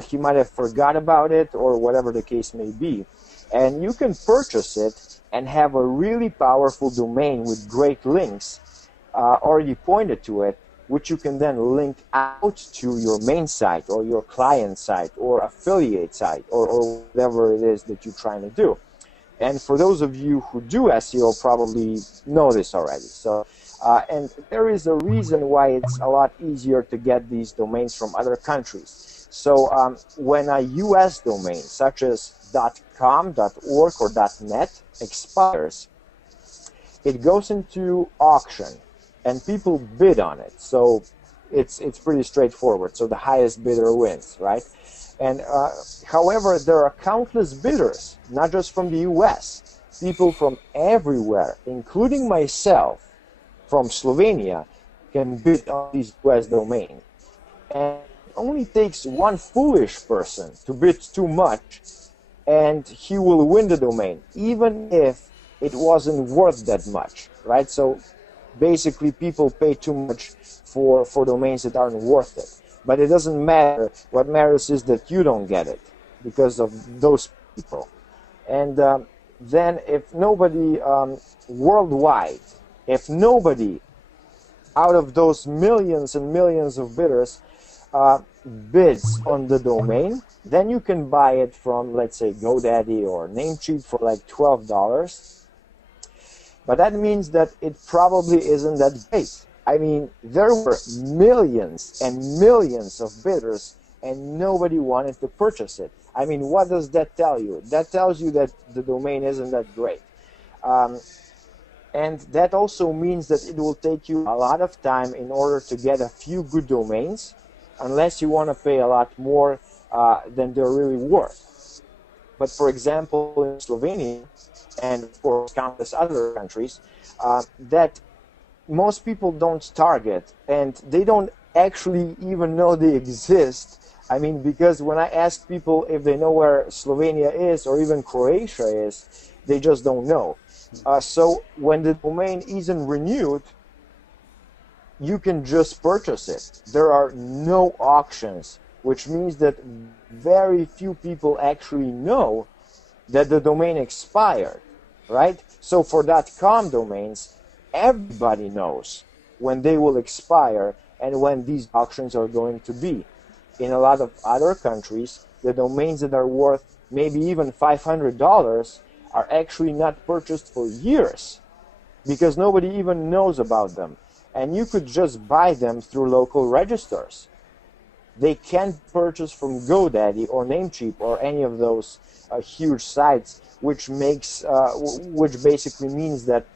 he might have forgot about it, or whatever the case may be. And you can purchase it and have a really powerful domain with great links already pointed to it, which you can then link out to your main site or your client site or affiliate site or whatever it is that you're trying to do. And for those of you who do SEO probably know this already. So, and there is a reason why it's a lot easier to get these domains from other countries. So when a US domain such as .com, .org, or .net expires, it goes into auction and people bid on it. So it's pretty straightforward. So the highest bidder wins, right? And however, there are countless bidders, not just from the US. People from everywhere, including myself, from Slovenia, can bid on these US domains. And it only takes one foolish person to bid too much, and he will win the domain, even if it wasn't worth that much, right? So basically, people pay too much for domains that aren't worth it. But it doesn't matter. What matters is that you don't get it because of those people. And then if nobody worldwide, if nobody out of those millions and millions of bidders bids on the domain, then you can buy it from, let's say, GoDaddy or Namecheap for like $12. But that means that it probably isn't that great. I mean, there were millions and millions of bidders and nobody wanted to purchase it. I mean, what does that tell you? That tells you that the domain isn't that great. And that also means that it will take you a lot of time in order to get a few good domains, unless you want to pay a lot more than they're really worth. But for example, in Slovenia, and of course countless other countries, that most people don't target, and they don't actually even know they exist. I mean, because when I ask people if they know where Slovenia is or even Croatia is, they just don't know. So when the domain isn't renewed, you can just purchase it. There are no auctions, which means that very few people actually know that the domain expired. right? So for .com domains, everybody knows when they will expire and when these auctions are going to be. In a lot of other countries, the domains that are worth maybe even $500 are actually not purchased for years because nobody even knows about them. And you could just buy them through local registers. They can't purchase from GoDaddy or Namecheap or any of those huge sites, which basically means that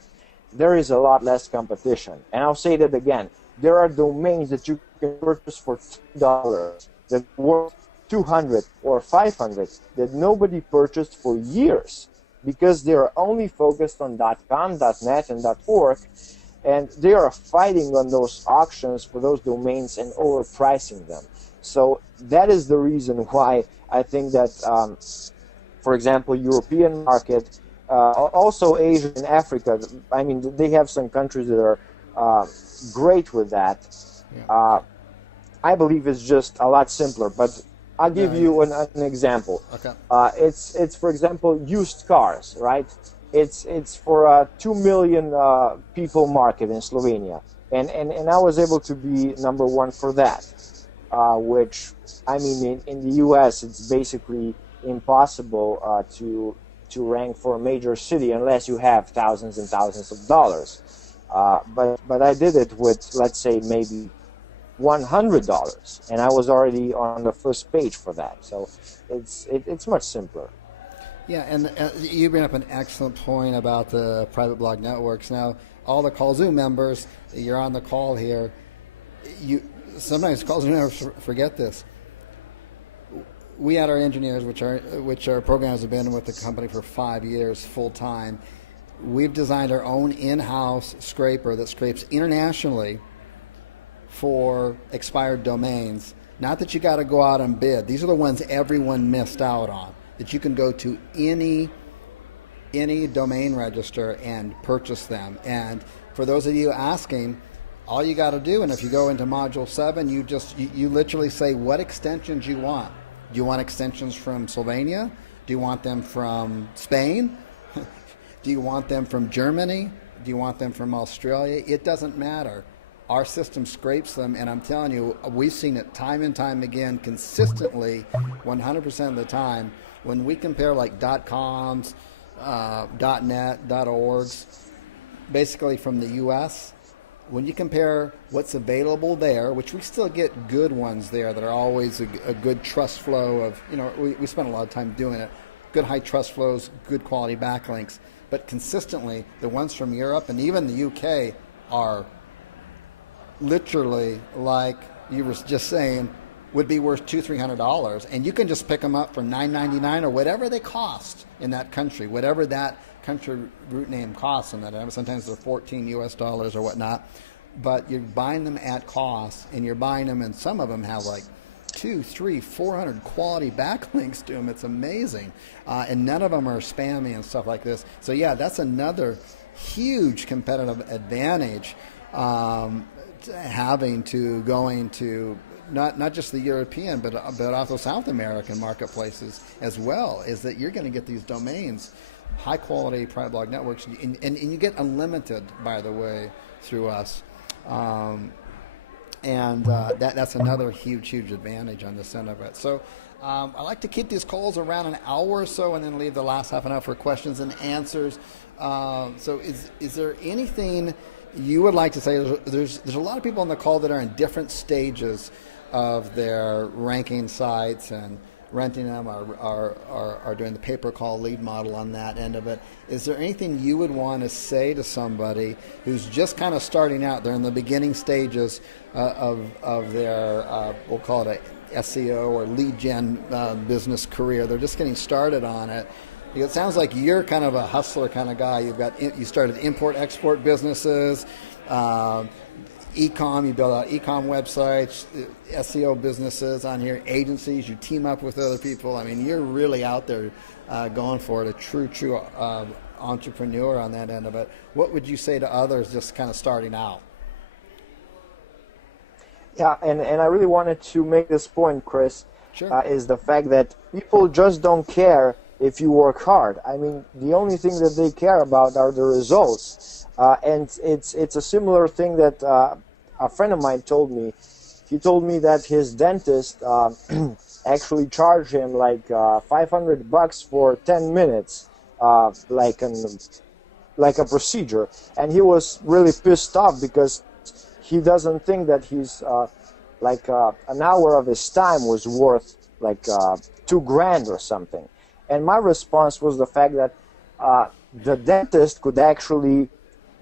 there is a lot less competition. And I'll say that again. There are domains that you can purchase for $2 that are worth $200 or $500 that nobody purchased for years because they are only focused on .com, .net, and .org, and they are fighting on those auctions for those domains and overpricing them. So that is the reason why I think that, for example, European market, also Asia and Africa, I mean, they have some countries that are great with that. Yeah. I believe it's just a lot simpler, but I'll give you an example. Okay. It's for example used cars, right? It's for a 2 million people market in Slovenia, and I was able to be number one for that, which I mean in the U.S. it's basically impossible to rank for a major city unless you have thousands and thousands of dollars. But I did it with, let's say, maybe $100, and I was already on the first page for that. So it's much simpler. Yeah, and you bring up an excellent point about the private blog networks. Now, all the Kallzu members, you're on the call here. Sometimes Kallzu members forget this. We had our engineers, which are programmers, have been with the company for 5 years full time. We've designed our own in-house scraper that scrapes internationally for expired domains. Not that you got to go out and bid. These are the ones everyone missed out on. That you can go to any domain register and purchase them. And for those of you asking, all you got to do, and if you go into Module 7, you literally say what extensions you want. Do you want extensions from Slovenia? Do you want them from Spain? Do you want them from Germany? Do you want them from Australia? It doesn't matter. Our system scrapes them, and I'm telling you, we've seen it time and time again, consistently, 100% of the time. When we compare like .coms, .net, .orgs, basically from the U.S., when you compare what's available there, which we still get good ones there that are always a good trust flow of, we spend a lot of time doing it, good high trust flows, good quality backlinks, but consistently the ones from Europe and even the UK are literally, like you were just saying, would be worth $200-300, and you can just pick them up for $9.99 or whatever they cost in that country, whatever that country root name costs in that. Sometimes they're $14 or whatnot, but you're buying them at cost, and you're buying them, and some of them have like 200, 300, 400 quality backlinks to them. It's amazing, and none of them are spammy and stuff like this. So yeah, that's another huge competitive advantage. Having to going to not just the European but also South American marketplaces as well, is that you're going to get these domains, high quality private blog networks, and you get unlimited, by the way, through us, and that's another huge advantage on this end of it. So I like to keep these calls around an hour or so, and then leave the last half an hour for questions and answers. So is there anything you would like to say? There's a lot of people on the call that are in different stages of their ranking sites and renting them, or doing the pay-per-call lead model on that end of it. Is there anything you would want to say to somebody who's just kind of starting out? They're in the beginning stages of their, we'll call it a SEO or lead gen business career. They're just getting started on it. It sounds like you're kind of a hustler kind of guy. You started import-export businesses, e-com, you build out e-com websites, SEO businesses on here, agencies, you team up with other people. I mean, you're really out there going for it, a true entrepreneur on that end of it. What would you say to others just kind of starting out? Yeah, and I really wanted to make this point, Chris, Sure. Is the fact that people just don't care if you work hard. I mean, the only thing that they care about are the results. And it's a similar thing that a friend of mine told me. He told me that his dentist actually charged him like $500 for 10 minutes, like a procedure, and he was really pissed off because he doesn't think that he's an hour of his time was worth like $2,000 or something. And my response was the fact that the dentist could actually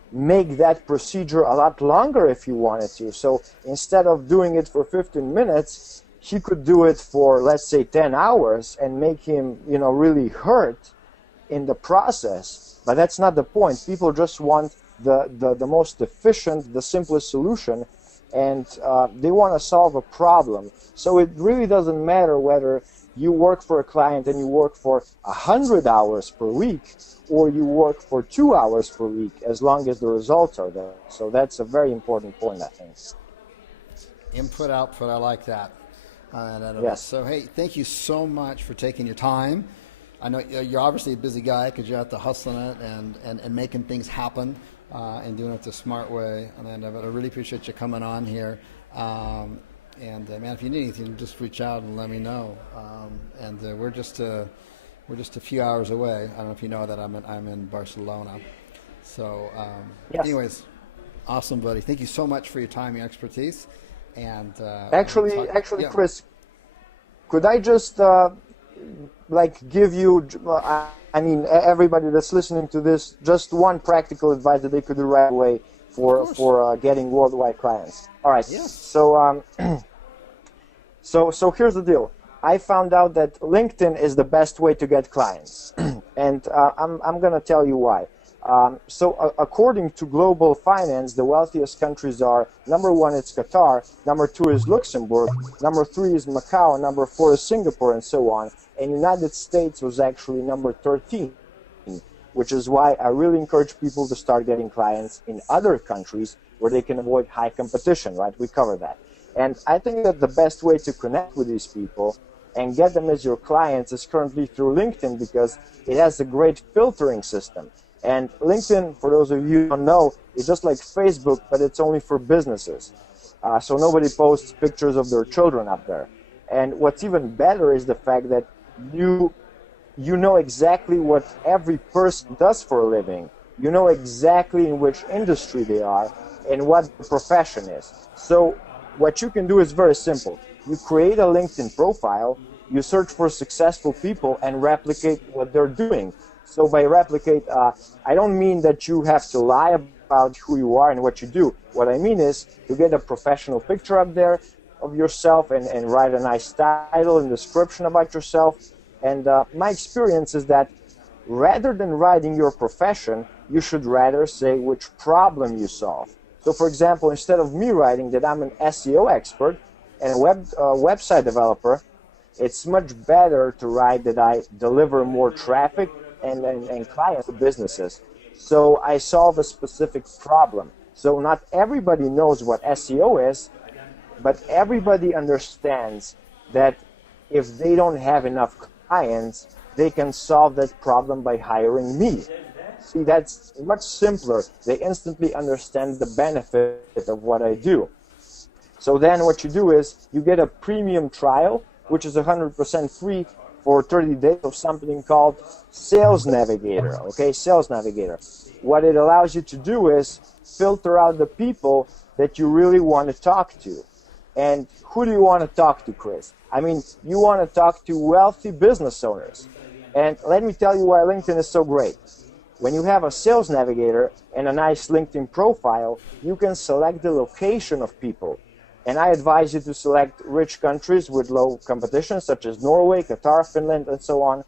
make that procedure a lot longer if he wanted to. So instead of doing it for 15 minutes, he could do it for, let's say, 10 hours and make him, really hurt in the process. But that's not the point. People just want the most efficient, the simplest solution, and they want to solve a problem. So it really doesn't matter whether you work for a client and you work for 100 hours per week or you work for 2 hours per week, as long as the results are there. So that's a very important point, I think. Input, output, I like that. Yes. So, hey, thank you so much for taking your time. I know you're obviously a busy guy because you're out there hustling it and making things happen and doing it the smart way. And I really appreciate you coming on here. Man, if you need anything, just reach out and let me know. We're just a few hours away. I don't know if you know that I'm in Barcelona. So, yes. Anyways, awesome, buddy. Thank you so much for your time, your expertise. And actually, yeah. Chris, could I just give you, everybody that's listening to this, just one practical advice that they could do right away for getting worldwide clients. All right. Yes. So so here's the deal. I found out that LinkedIn is the best way to get clients, and I'm gonna tell you why. According to Global Finance, the wealthiest countries are: number 1 it's Qatar, number 2 is Luxembourg, number 3 is Macau, number 4 is Singapore, and so on. And United States was actually number 13, which is why I really encourage people to start getting clients in other countries where they can avoid high competition, right? We cover that. And I think that the best way to connect with these people and get them as your clients is currently through LinkedIn, because it has a great filtering system. And LinkedIn, for those of you who don't know, is just like Facebook, but it's only for businesses. So nobody posts pictures of their children up there. And what's even better is the fact that you know exactly what every person does for a living. You know exactly in which industry they are and what the profession is. So what you can do is very simple. You create a LinkedIn profile, you search for successful people and replicate what they're doing. So by replicate, I don't mean that you have to lie about who you are and what you do. What I mean is to get a professional picture up there of yourself and write a nice title and description about yourself. And my experience is that rather than writing your profession, you should rather say which problem you solve. So for example, instead of me writing that I'm an SEO expert and a website developer, it's much better to write that I deliver more traffic and clients to businesses. So I solve a specific problem. So not everybody knows what SEO is, but everybody understands that if they don't have enough clients, they can solve that problem by hiring me. See, that's much simpler. They instantly understand the benefit of what I do. So then what you do is you get a premium trial, which is 100% free for 30 days of something called Sales Navigator. Okay, Sales Navigator. What it allows you to do is filter out the people that you really want to talk to. And who do you want to talk to, Chris? I mean, you want to talk to wealthy business owners. And let me tell you why LinkedIn is so great. When you have a Sales Navigator and a nice LinkedIn profile, you can select the location of people. And I advise you to select rich countries with low competition, such as Norway, Qatar, Finland, and so on.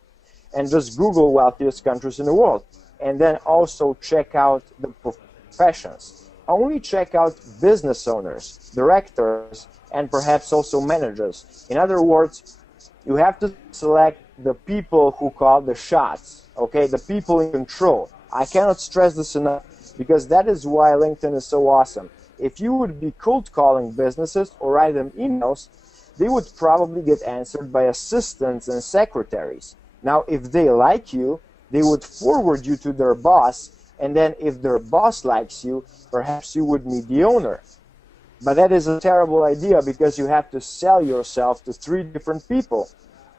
And just Google wealthiest countries in the world. And then also check out the professions. Only check out business owners, directors, and perhaps also managers. In other words, you have to select the people who call the shots, okay, the people in control. I cannot stress this enough, because that is why LinkedIn is so awesome. If you would be cold calling businesses or write them emails, they would probably get answered by assistants and secretaries. Now, if they like you, they would forward you to their boss, and then if their boss likes you, perhaps you would meet the owner. But that is a terrible idea because you have to sell yourself to 3 different people.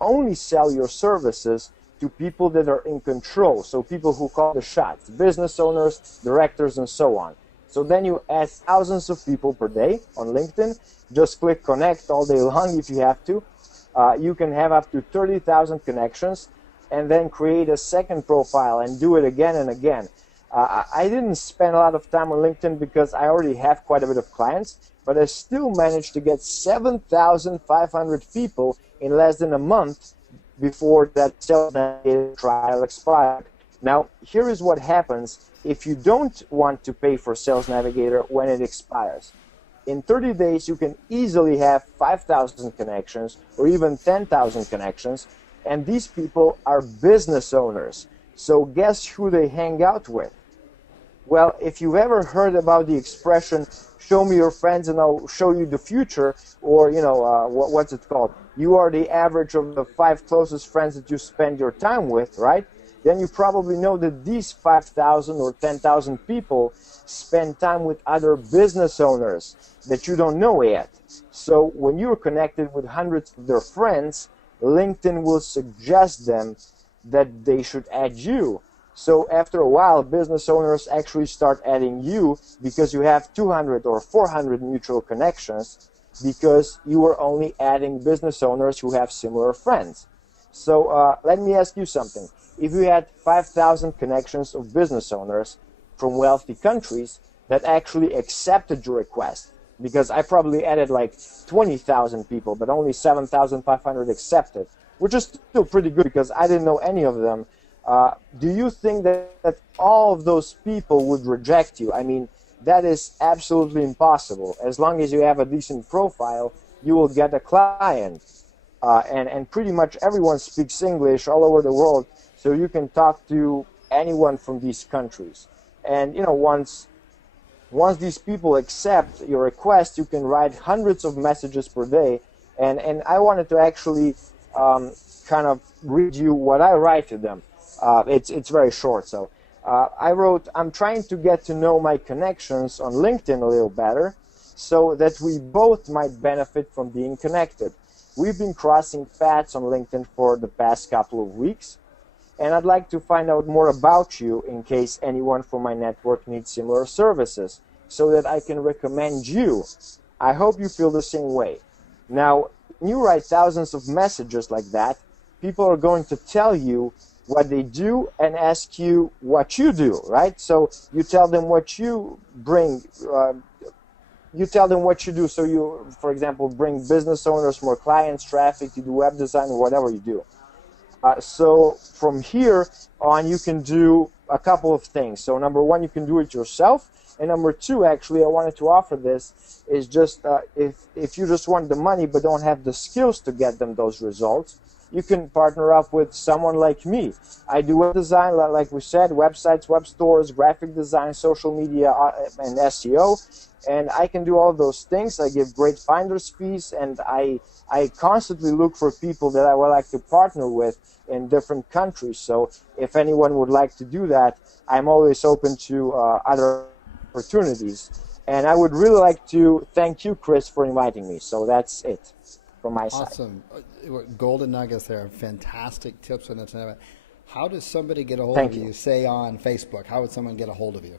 Only sell your services to people that are in control, so people who call the shots, business owners, directors, and so on. So then you add thousands of people per day on LinkedIn. Just click connect all day long if you have to. You can have up to 30,000 connections and then create a second profile and do it again and again. I didn't spend a lot of time on LinkedIn because I already have quite a bit of clients, but I still managed to get 7,500 people in less than a month before that Sales Navigator trial expired. Now, here is what happens if you don't want to pay for Sales Navigator when it expires. In 30 days, you can easily have 5,000 connections or even 10,000 connections, and these people are business owners. So guess who they hang out with? Well, if you've ever heard about the expression, show me your friends and I'll show you the future, or, what's it called? You are the average of the 5 closest friends that you spend your time with, right? Then you probably know that these 5,000 or 10,000 people spend time with other business owners that you don't know yet. So when you're connected with hundreds of their friends, LinkedIn will suggest them that they should add you. So after a while, business owners actually start adding you because you have 200 or 400 mutual connections, because you are only adding business owners who have similar friends. So let me ask you something. If you had 5,000 connections of business owners from wealthy countries that actually accepted your request, because I probably added like 20,000 people, but only 7,500 accepted, which is still pretty good because I didn't know any of them. Do you think that all of those people would reject you? I mean, that is absolutely impossible. As long as you have a decent profile, you will get a client. And pretty much everyone speaks English all over the world, so you can talk to anyone from these countries. And once these people accept your request, you can write hundreds of messages per day. And I wanted to actually kind of read you what I write to them. It's very short. So I wrote, I'm trying to get to know my connections on LinkedIn a little better so that we both might benefit from being connected. We've been crossing paths on LinkedIn for the past couple of weeks, and I'd like to find out more about you in case anyone from my network needs similar services so that I can recommend you. I hope you feel the same way. Now, when you write thousands of messages like that, people are going to tell you what they do and ask you what you do, right? So you tell them what you bring. You tell them what you do. So you, for example, bring business owners more clients, traffic, you do web design, whatever you do. So from here on, you can do a couple of things. So number one, you can do it yourself. And number two, actually, I wanted to offer this, is just if you just want the money but don't have the skills to get them those results, you can partner up with someone like me. I do web design, like we said, websites, web stores, graphic design, social media, and SEO. And I can do all those things. I give great finder's fees, and I constantly look for people that I would like to partner with in different countries. So if anyone would like to do that, I'm always open to other opportunities. And I would really like to thank you, Chris, for inviting me. So that's it from my side. Awesome. Golden nuggets there. Fantastic tips on this. How does somebody get a hold Thank of you. you, say on Facebook? How would someone get a hold of you?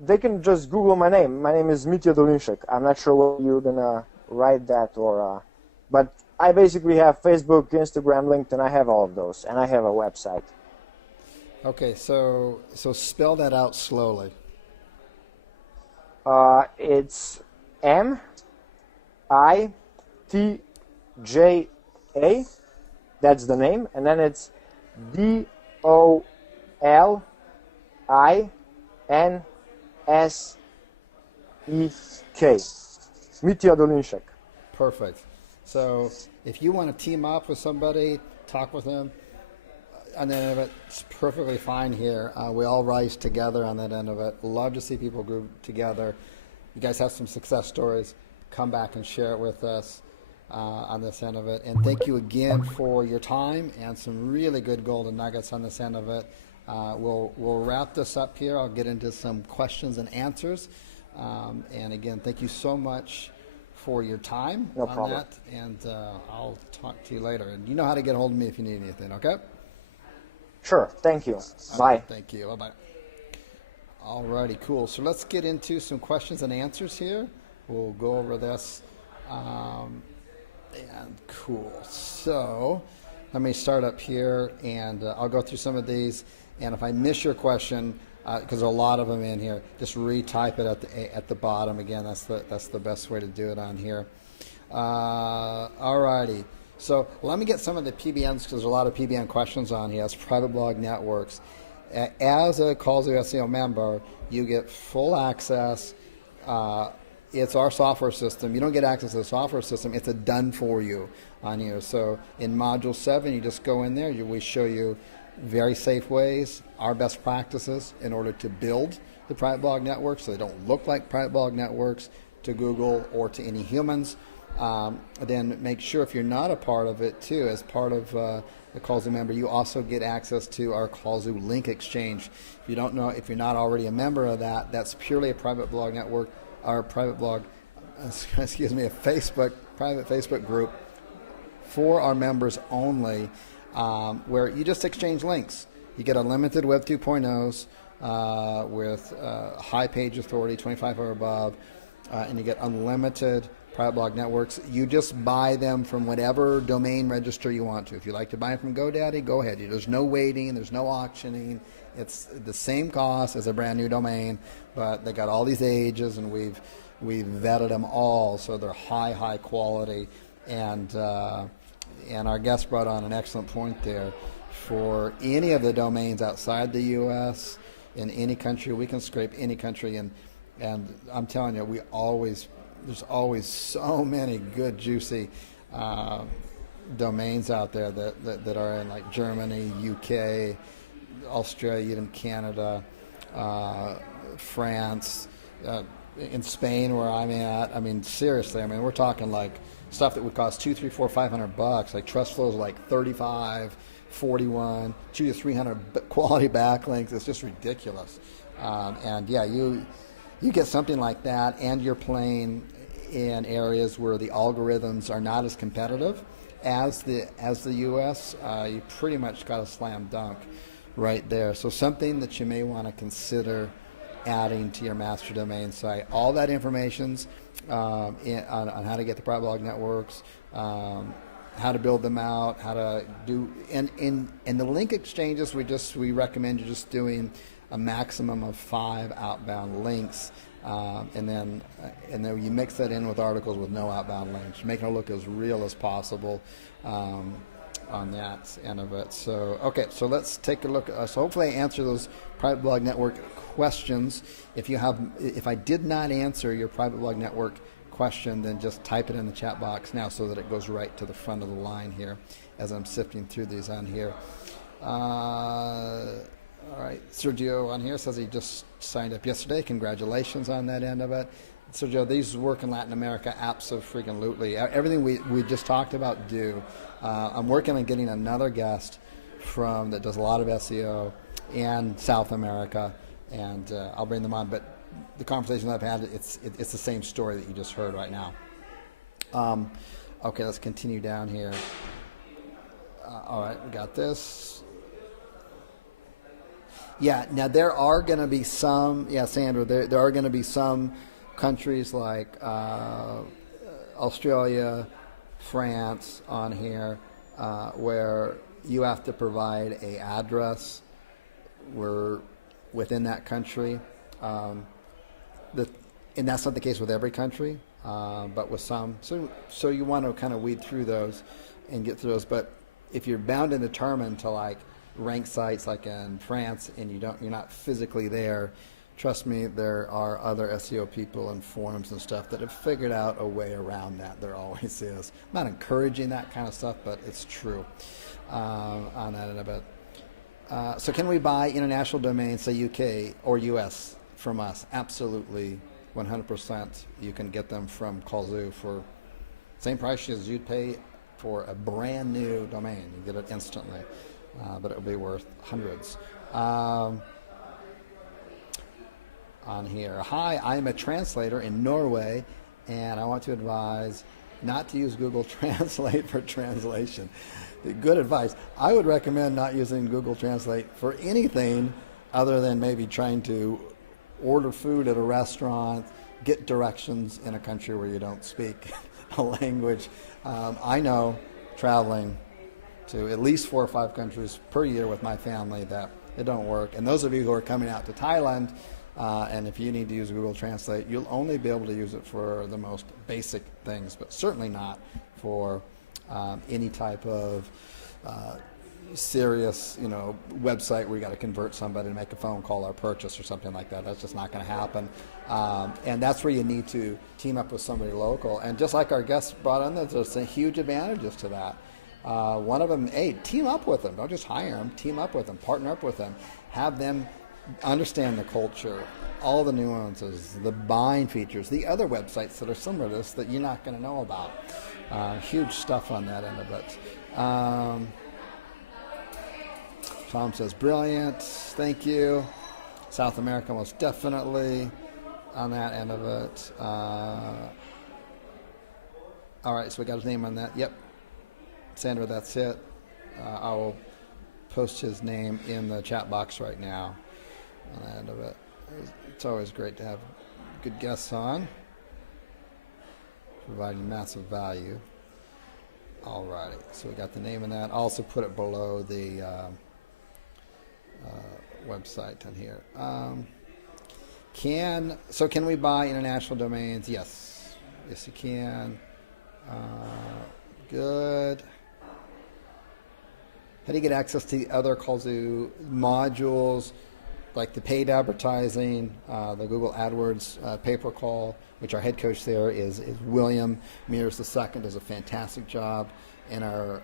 They can just Google my name. My name is Mitya Dolinshek. I'm not sure whether you're going to write that or... but I basically have Facebook, Instagram, LinkedIn. I have all of those. And I have a website. Okay, so spell that out slowly. It's M-I-T-J-A. That's the name. And then it's D-O-L-I-N-S-E-K. Mitya Dolinshek. Perfect. So if you want to team up with somebody, talk with them, on the end of it, it's perfectly fine here. We all rise together on that end of it. Love to see people group together. You guys have some success stories. Come back and share it with us. on this end of it. And thank you again for your time and some really good golden nuggets on this end of it. We'll wrap this up here. I'll get into some questions and answers. And again, thank you so much for your time No on problem. that. And I'll talk to you later. And you know how to get a hold of me if you need anything, okay? Sure. Thank you. Bye. Thank you. Bye-bye. Alrighty, cool. So let's get into some questions and answers here. We'll go over this. And cool. So let me start up here, and I'll go through some of these. And if I miss your question, because there are a lot of them in here, just retype it at the bottom. Again, that's the best way to do it on here. Alrighty. So let me get some of the PBNs, because there's a lot of PBN questions on here. It's private blog networks. As a Kallzu SEO member, you get full access. It's our software system. You don't get access to the software system. It's a done for you on here. So in Module 7, you just go in there. We show you very safe ways, our best practices in order to build the private blog networks so they don't look like private blog networks to Google or to any humans. Then make sure if you're not a part of it too, as part of the Kallzu member, you also get access to our Kallzu link exchange. If you don't know, if you're not already a member of that, that's purely a private blog network, our private blog, excuse me, a private Facebook group for our members only, where you just exchange links. You get unlimited Web 2.0s with high page authority, 25 or above, and you get unlimited private blog networks. You just buy them from whatever domain register you want to. If you like to buy them from GoDaddy, go ahead. There's no waiting, there's no auctioning. It's the same cost as a brand new domain, but they got all these ages, and we've vetted them all, so they're high quality. And our guest brought on an excellent point there. For any of the domains outside the U.S., in any country, we can scrape any country, and I'm telling you, there's always so many good, juicy domains out there that are in like Germany, UK, Australia, even Canada, France, in Spain where I'm at. I mean, seriously, we're talking like stuff that would cost $200, $300, $400, $500. Like trust flows like 35, 41, 200 to 300 quality backlinks. It's just ridiculous. And yeah, you get something like that, and you're playing in areas where the algorithms are not as competitive as the U.S. You pretty much got a slam dunk right there. So something that you may want to consider adding to your master domain site. All that information's on how to get the private blog networks, how to build them out, how to do, and in the link exchanges, we recommend you just doing a maximum of 5 outbound links, and then you mix that in with articles with no outbound links, making it look as real as possible on that end of it. So okay, so let's take a look. So hopefully I answer those private blog network questions. If I did not answer your private blog network question, then just type it in the chat box now so that it goes right to the front of the line here as I'm sifting through these on here. All right, Sergio on here says he just signed up yesterday. Congratulations on that end of it. Sergio, these work in Latin America abso-freaking-lutely. Everything we just talked about do. I'm working on getting another guest that does a lot of SEO in South America, and I'll bring them on. But the conversation I've had, it's the same story that you just heard right now. Okay, let's continue down here. All right, we got this. Yeah, now there are going to be some, Sandra, there are going to be some countries like Australia, France on here where you have to provide an address within that country. And that's not the case with every country, but with some. So you want to kind of weed through those and get through those. But if you're bound and determined to like rank sites like in France and you're not physically there, trust me, there are other SEO people and forums and stuff that have figured out a way around that. There always is. I'm not encouraging that kind of stuff, but it's true on that in a bit. So can we buy international domains, say UK or US, from us? Absolutely, 100%. You can get them from Kallzu for Same price as you'd pay for a brand new domain. You get it instantly, but it will be worth hundreds. On here, hi, I am a translator in Norway, and I want to advise not to use Google Translate for translation. Good advice. I would recommend not using Google Translate for anything other than maybe trying to order food at a restaurant, get directions in a country where you don't speak a language. I know, traveling to at least 4 or 5 countries per year with my family, that it don't work. And those of you who are coming out to Thailand, and if you need to use Google Translate, you'll only be able to use it for the most basic things, but certainly not for any type of serious, website where you got to convert somebody to make a phone call or purchase or something like that. That's just not going to happen. And that's where you need to team up with somebody local. And just like our guests brought in, there's some huge advantages to that. One of them, hey, team up with them. Don't just hire them. Team up with them. Partner up with them. Have them understand the culture, all the nuances, the buying features, the other websites that are similar to this that you're not going to know about. Huge stuff on that end of it. Tom says, brilliant, thank you. South America, most definitely on that end of it. All right, so we got his name on that. Yep, Sandra, that's it. I will post his name in the chat box right now on the end of it. It's always great to have good guests on, providing massive value. Alrighty, so we got the name in that. I'll also put it below the website on here. Can we buy international domains? Yes, you can. Good. How do you get access to the other Kallzu modules, like the paid advertising, the Google AdWords pay-per-call, which our head coach there is William Mears II, does a fantastic job in our,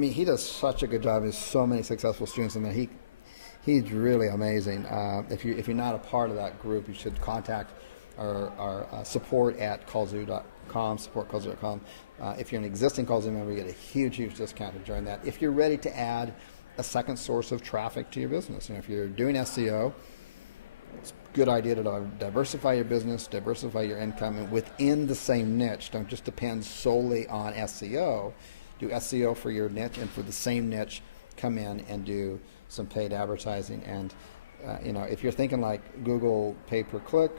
he does such a good job. There's so many successful students in there. He's really amazing. If you're not a part of that group, you should contact our support at Kallzu.com, support@Kallzu.com. If you're an existing Kallzu member, you get a huge discount to join that. If you're ready to add a second source of traffic to your business, if you're doing SEO, it's a good idea to diversify your business, diversify your income, and within the same niche. Don't just depend solely on SEO. Do SEO for your niche, and for the same niche, come in and do some paid advertising. And if you're thinking like Google pay-per-click,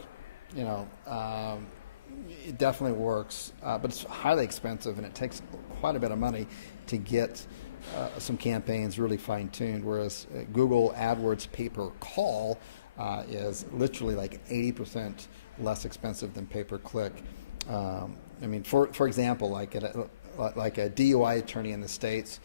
it definitely works, but it's highly expensive, and it takes quite a bit of money to get some campaigns really fine-tuned, whereas Google AdWords pay-per-call is literally like 80% less expensive than pay-per-click. For example, like a DUI attorney in the States,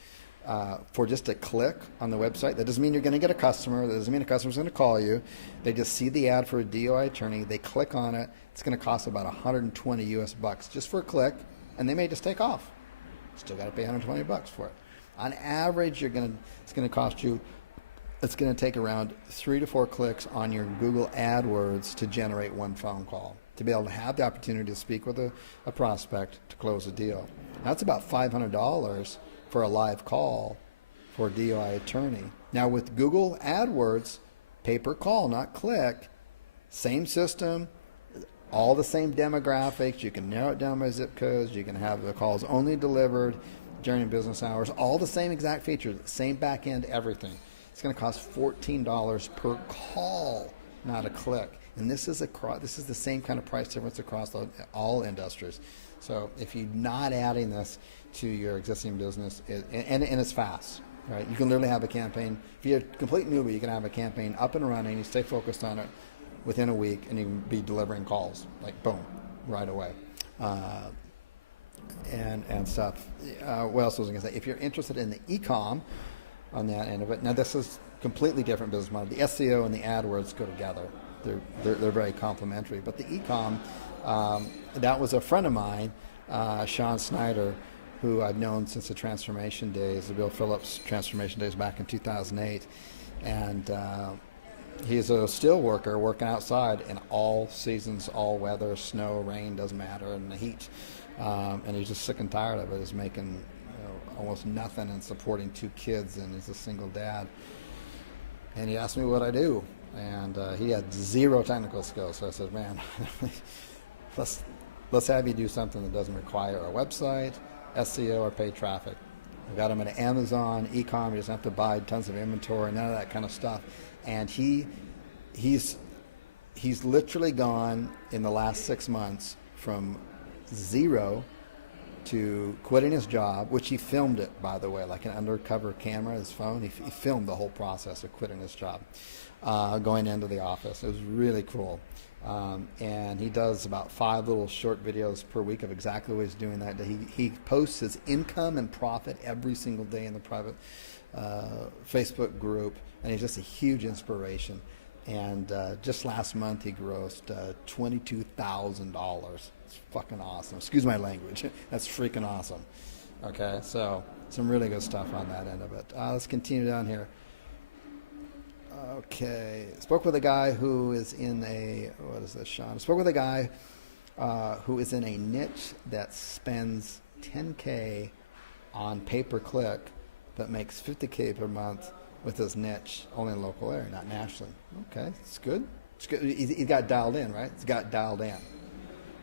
for just a click on the website, that doesn't mean you're going to get a customer. That doesn't mean a customer's going to call you. They just see the ad for a DUI attorney. They click on it. It's going to cost about 120 US bucks just for a click, and they may just take off. Still got to pay 120 bucks for it. On average, it's going to cost you. It's going to take around 3 to 4 clicks on your Google AdWords to generate one phone call, to be able to have the opportunity to speak with a prospect to close a deal. That's about $500 for a live call for a DUI attorney. Now with Google AdWords, pay-per-call, not click, same system, all the same demographics. You can narrow it down by zip codes. You can have the calls only delivered during business hours. All the same exact features, same back end, everything. It's going to cost $14 per call, not a click. And this is the same kind of price difference across all industries. So if you're not adding this to your existing business, and it's fast, right? You can literally have a campaign. If you're a complete newbie, you can have a campaign up and running. You stay focused on it within a week, and you can be delivering calls, like boom, right away. And stuff. What else was I going to say? If you're interested in the e-com on that end of it, now this is completely different business model. The SEO and the AdWords go together. They're very complementary. But the e-com, that was a friend of mine, Sean Snyder, who I've known since the transformation days, the Bill Phillips transformation days back in 2008. And he's a steel worker working outside in all seasons, all weather, snow, rain, doesn't matter, and the heat. and he's just sick and tired of it. He's making almost nothing and supporting 2 kids, and he's a single dad. And he asked me what I do, and he had 0 technical skills. So I said, man, let's have you do something that doesn't require a website, SEO, or paid traffic. I got him into Amazon, e-com. He doesn't have to buy tons of inventory, none of that kind of stuff. And he's literally gone in the last 6 months from 0 to quitting his job, which he filmed it, by the way, like an undercover camera, his phone. He filmed the whole process of quitting his job, going into the office. It was really cool. And he does about 5 little short videos per week of exactly what he's doing that day. He posts his income and profit every single day in the private Facebook group, and he's just a huge inspiration. And just last month he grossed $22,000. It's fucking awesome. Excuse my language. That's freaking awesome. Okay, so some really good stuff on that end of it. Let's continue down here. Okay, spoke with a guy who is in a, what is this, Sean? Spoke with a guy who is in a niche that spends $10K on pay-per-click but makes $50K per month with his niche only in the local area, not nationally. Okay, it's good. It's good. He got dialed in, right? He's got dialed in.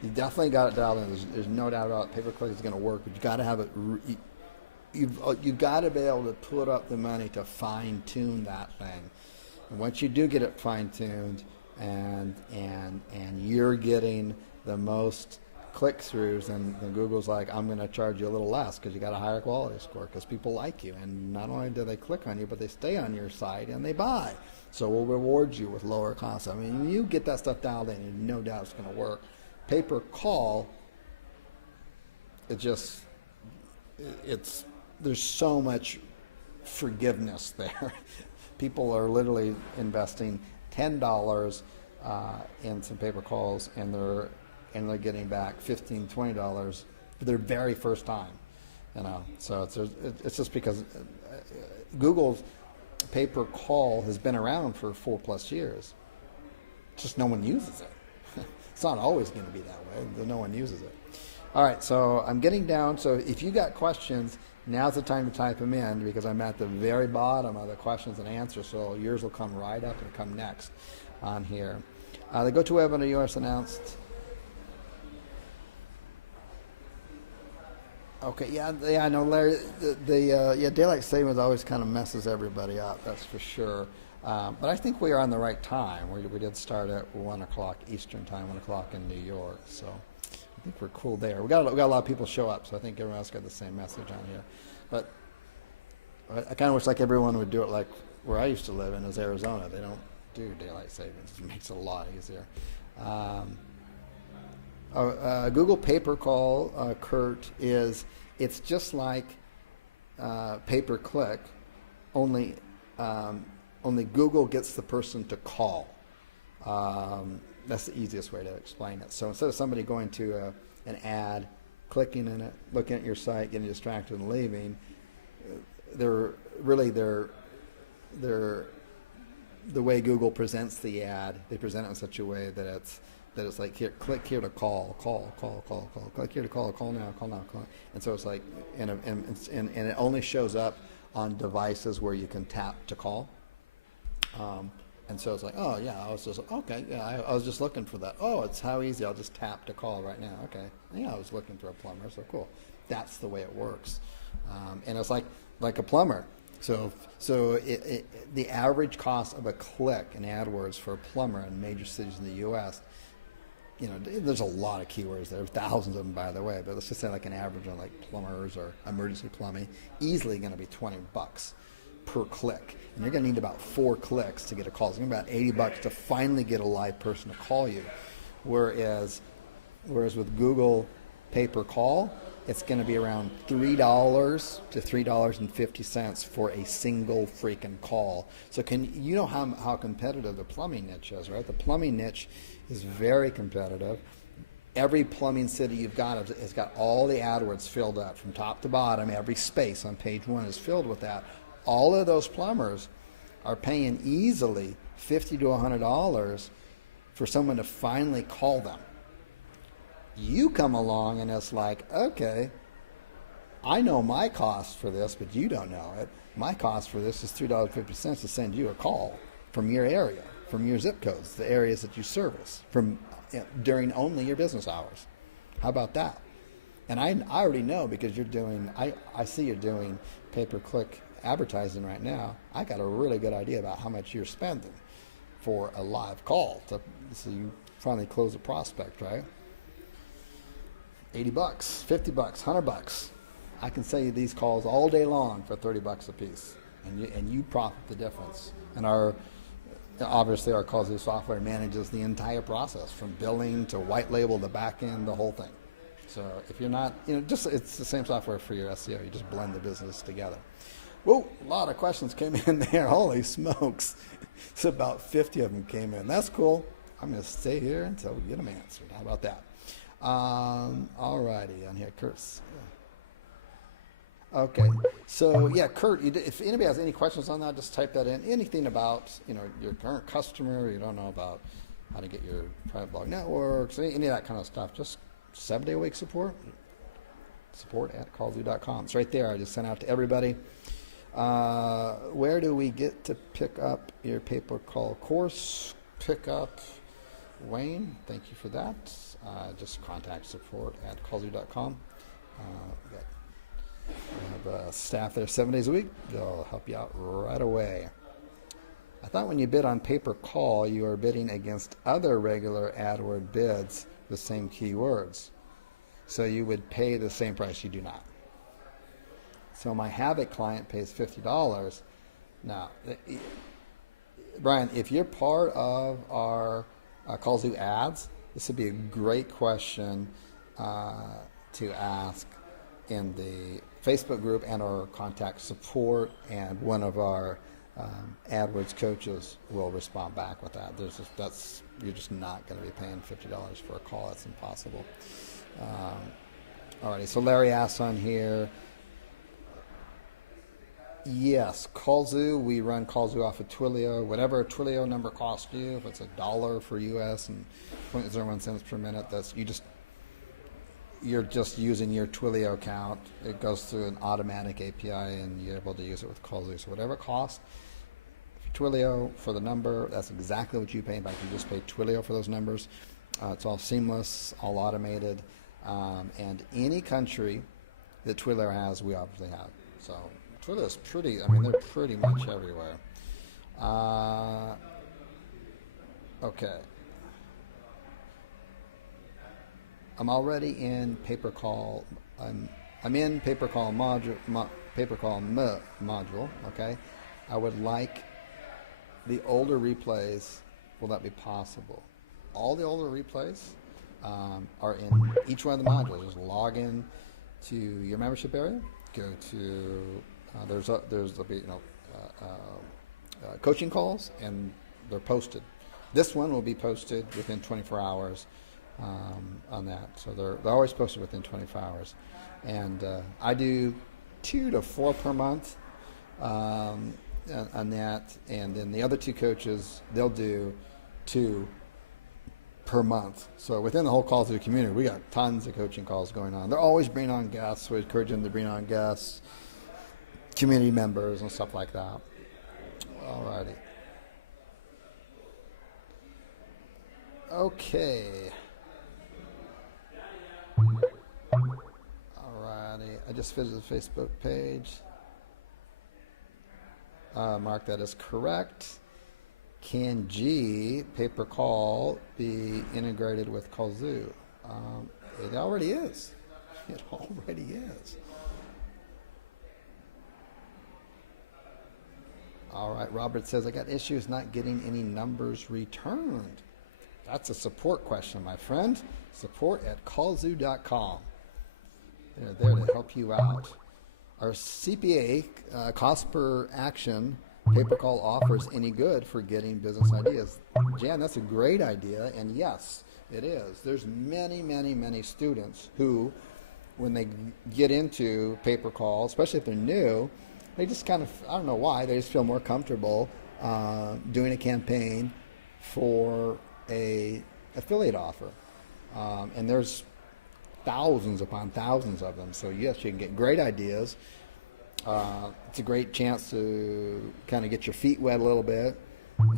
He definitely got it dialed in. There's no doubt about it. Pay-per-click is going to work, but you got to have it. You've got to be able to put up the money to fine-tune that thing. And once you do get it fine-tuned, and you're getting the most click-throughs, and Google's like, I'm going to charge you a little less because you got a higher quality score because people like you, and not only do they click on you, but they stay on your site and they buy. So we'll reward you with lower costs. I mean, you get that stuff dialed in, and no doubt it's going to work. Pay-per-call, there's so much forgiveness there. People are literally investing $10 in some paper calls, and they're getting back $15, $20 for their very first time. So it's just because Google's pay-per-call has been around for 4+ years. Just no one uses it. It's not always going to be that way, but no one uses it. All right, so I'm getting down. So if you got questions, now's the time to type them in, because I'm at the very bottom of the questions and answers, so yours will come right up and come next on here. The go-to-web in the U.S. announced. Okay, yeah, I know, Larry. Daylight savings always kind of messes everybody up. That's for sure. But I think we are on the right time. We did start at 1 o'clock Eastern time, 1 o'clock in New York. So I think we're cool there. We got a lot of people show up, so I think everyone else got the same message on here. But I kind of wish like everyone would do it like where I used to live in, is Arizona. They don't do daylight savings. It makes it a lot easier. Google pay-per-call, Kurt, it's just like pay-per-click, only Google gets the person to call. That's the easiest way to explain it. So instead of somebody going to an ad, clicking in it, looking at your site, getting distracted and leaving, the way Google presents the ad, they present it in such a way that it's like, here, click here to call, click here to call now. And so it's like, and it only shows up on devices where you can tap to call. And so it's like, oh yeah, I was just looking for that. Oh, it's how easy. I'll just tap to call right now. Okay, yeah, I was looking for a plumber. So cool. That's the way it works. And it's like a plumber. So the average cost of a click in AdWords for a plumber in major cities in the U.S. There's a lot of keywords there, thousands of them, by the way. But let's just say like an average on like plumbers or emergency plumbing, easily going to be $20 per click. And you're going to need about 4 clicks to get a call. It's going to be about $80 to finally get a live person to call you. Whereas with Google pay-per-call, it's going to be around $3 to $3.50 for a single freaking call. So you know how competitive the plumbing niche is, right? The plumbing niche is very competitive. Every plumbing city you've got has got all the AdWords filled up from top to bottom. Every space on page 1 is filled with that. All of those plumbers are paying easily $50 to $100 for someone to finally call them. You come along and it's like, okay, I know my cost for this, but you don't know it. My cost for this is $3.50 to send you a call from your area, from your zip codes, the areas that you service, from during only your business hours. How about that? And I already know, because you're doing, I see you're doing pay-per-click advertising right now. I got a really good idea about how much you're spending for a live call. So you finally close a prospect, right? $80, $50, $100. I can sell you these calls all day long for $30 a piece, and you profit the difference. And obviously our Kallzu software manages the entire process, from billing to white label, the back end, the whole thing. So if you're not, it's the same software for your SEO. You just blend the business together. Whoa, a lot of questions came in there. Holy smokes. It's about 50 of them came in. That's cool. I'm going to stay here until we get them answered. How about that? All righty, on here, Kurt's. Okay, so yeah, Kurt, if anybody has any questions on that, just type that in. Anything about your current customer, you don't know about how to get your private blog networks, any of that kind of stuff, just 7-day-a-week support at Kallzu.com. It's right there. I just sent out to everybody. Where do we get to pick up your pay-per-call course? Pick up Wayne. Thank you for that. Just contact support at Kallzu.com. We have staff there 7 days a week. They'll help you out right away. I thought when you bid on pay-per-call, you are bidding against other regular AdWord bids, the same keywords. So you would pay the same price. You do not. So my Havoc client pays $50. Now, Brian, if you're part of our Kallzu ads, this would be a great question to ask in the Facebook group and our contact support, and one of our AdWords coaches will respond back with that. You're just not going to be paying $50 for a call. That's impossible. Alrighty, so Larry asks on here, yes, Kallzu, we run Kallzu off of Twilio. Whatever a Twilio number costs you, if it's $1 for US and 0.01 cents per minute, you're just using your Twilio account. It goes through an automatic API, and you're able to use it with Kallzu. So whatever it costs, Twilio for the number, that's exactly what you pay. In fact, you just pay Twilio for those numbers. It's all seamless, all automated, and any country that Twilio has, we obviously have. So Twilio is they're pretty much everywhere. Okay. I'm already in pay-per-call. I'm in pay-per-call module. Module. Okay. I would like the older replays. Will that be possible? All the older replays are in each one of the modules. Just log in to your membership area. Go to there's coaching calls, and they're posted. This one will be posted within 24 hours. On that, so they're always posted within 24 hours, and I do 2 to 4 per month on that, and then the other 2 coaches, they'll do 2 per month. So within the whole Kallzu community, we got tons of coaching calls going on. They're always bringing on guests. We encourage them to bring on guests, community members, and stuff like that. Alrighty. Okay. Alrighty, I just visited the Facebook page. Mark, that is correct. Can G pay-per-call be integrated with Kallzu? It already is. It already is. All right, Robert says, I got issues not getting any numbers returned. That's a support question, my friend. Support at Kallzu.com. They're there to help you out. Our CPA, cost per action, pay-per-call offers any good for getting business ideas? Jan, that's a great idea, and yes, it is. There's many, many, many students who, when they get into pay-per-call, especially if they're new, they just kind of, I don't know why, they just feel more comfortable doing a campaign for a affiliate offer. And there's thousands upon thousands of them. So yes, you can get great ideas. It's a great chance to kind of get your feet wet a little bit,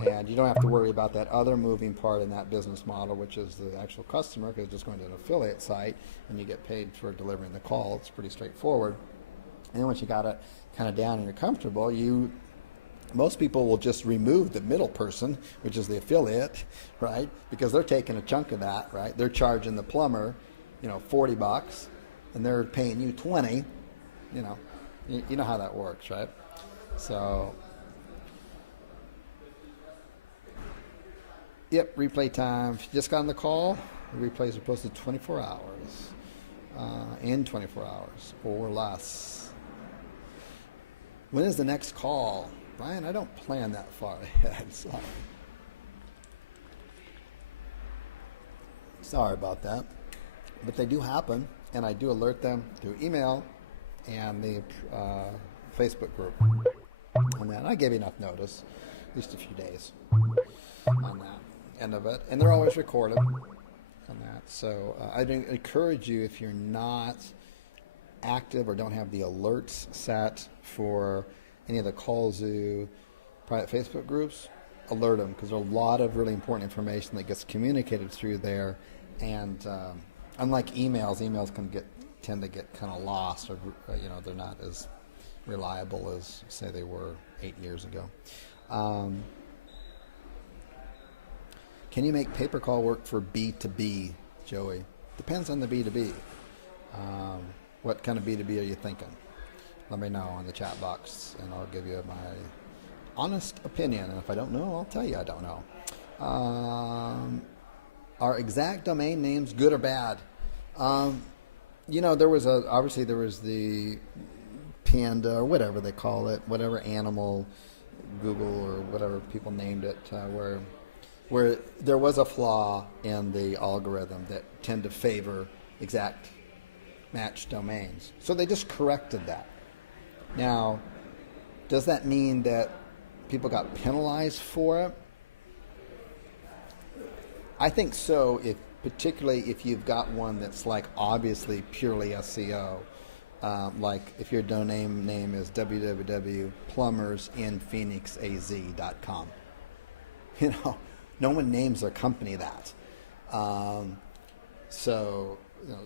and you don't have to worry about that other moving part in that business model, which is the actual customer, because it's just going to an affiliate site and you get paid for delivering the call. It's pretty straightforward. And then once you got it kind of down and you're comfortable, most people will just remove the middle person, which is the affiliate, right? Because they're taking a chunk of that, right? They're charging the plumber, $40, and they're paying you 20. You know how that works, right? So, yep, replay time. If you just got on the call, the replays are posted 24 hours, in 24 hours or less. When is the next call? Brian, I don't plan that far ahead. Sorry about that. But they do happen, and I do alert them through email and the Facebook group on that. I gave you enough notice, at least a few days on that end of it. And they're always recorded on that. So I'd encourage you, if you're not active or don't have the alerts set for any of the Kallzu private Facebook groups, alert them, because there's a lot of really important information that gets communicated through there. And unlike emails can tend to get kind of lost, or they're not as reliable as, say, they were 8 years ago. Can you make pay-per-call work for B2B, Joey? Depends on the B2B. What kind of B2B are you thinking? Let me know in the chat box, and I'll give you my honest opinion. And if I don't know, I'll tell you I don't know. Are exact domain names good or bad? There was obviously the Panda, or whatever they call it, whatever animal, Google or whatever people named it, where there was a flaw in the algorithm that tend to favor exact match domains. So they just corrected that. Now, does that mean that people got penalized for it? I think so, particularly if you've got one that's like obviously purely SEO, like if your domain name is www.plumbersinphoenixaz.com. No one names their company that. So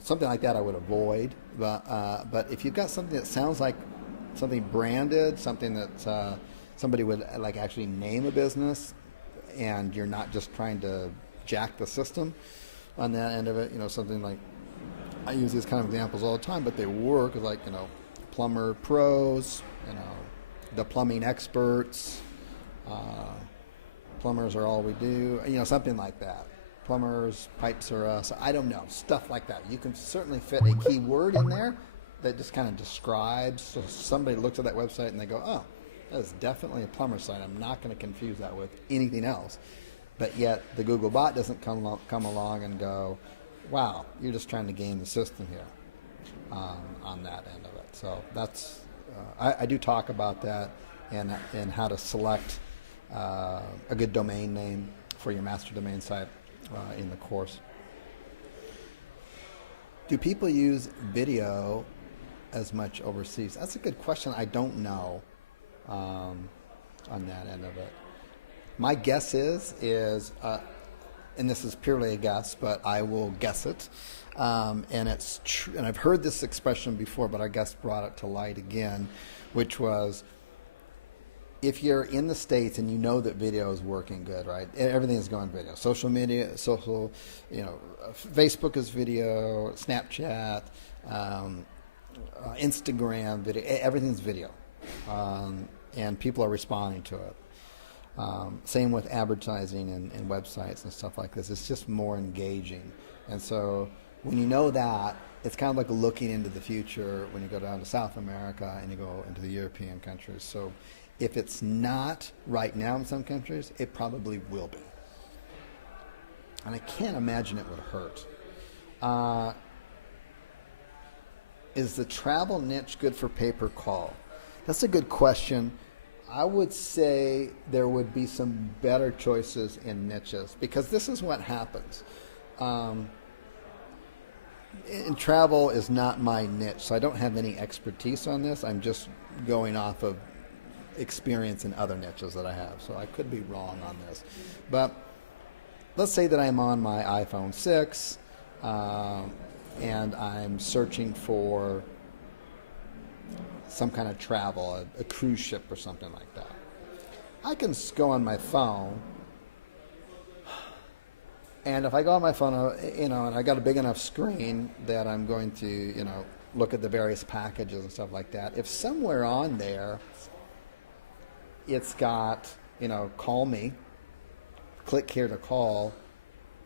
something like that I would avoid. But if you've got something that sounds like something branded, something that somebody would like actually name a business, and you're not just trying to jack the system on that end of it, something like, I use these kind of examples all the time, but they work, like, plumber pros, the plumbing experts, plumbers are all we do, something like that. Plumbers, pipes are us. I don't know, stuff like that. You can certainly fit a keyword in there that just kind of describes, so somebody looks at that website and they go, oh, that is definitely a plumber site. I'm not going to confuse that with anything else. But yet the Google bot doesn't come along and go, wow, you're just trying to game the system here on that end of it. So that's, I do talk about that and how to select a good domain name for your master domain site in the course. Do people use video as much overseas? That's a good question. I don't know on that end of it. My guess is, and this is purely a guess, but I will guess it, and it's true. And I've heard this expression before, but our guest brought it to light again, which was, if you're in the States and you know that video is working good, right? Everything is going video. Social media, Facebook is video, Snapchat, Instagram video. Everything's video, and people are responding to it. Same with advertising and websites and stuff like this. It's just more engaging. And so when you know that, it's kind of like looking into the future when you go down to South America and you go into the European countries. So if it's not right now in some countries, it probably will be. And I can't imagine it would hurt. Is the travel niche good for pay-per-call? That's a good question. I would say there would be some better choices in niches, because this is what happens. and travel is not my niche, so I don't have any expertise on this. I'm just going off of experience in other niches that I have, so I could be wrong on this. But let's say that I'm on my iPhone 6 and I'm searching for some kind of travel, a cruise ship or something like that. I can go on my phone, and if I go on my phone, and I got a big enough screen that I'm going to, look at the various packages and stuff like that. If somewhere on there it's got, call me, click here to call,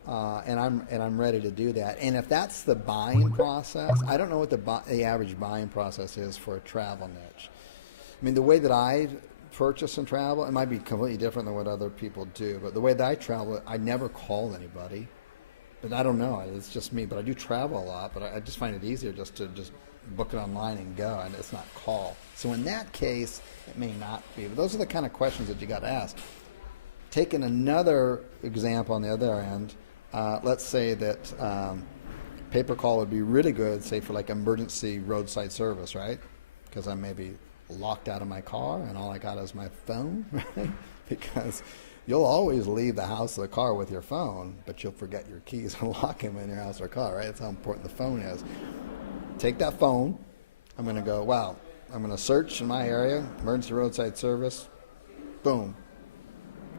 and I'm ready to do that. And if that's the buying process, I don't know what the average buying process is for a travel niche. I mean, the way that I purchase and travel, it might be completely different than what other people do. But the way that I travel, I never call anybody. But I don't know. It's just me. But I do travel a lot. But I just find it easier just to book it online and go, and it's not call. So in that case, it may not be. But those are the kind of questions that you got to ask. Taking another example on the other end, let's say that pay-per-call would be really good, say for like emergency roadside service, right? Because I'm maybe locked out of my car and all I got is my phone, right? Because you'll always leave the house or the car with your phone, but you'll forget your keys and lock them in your house or car, right? That's how important the phone is. Take that phone. I'm going to go, wow, I'm going to search in my area, emergency roadside service, boom.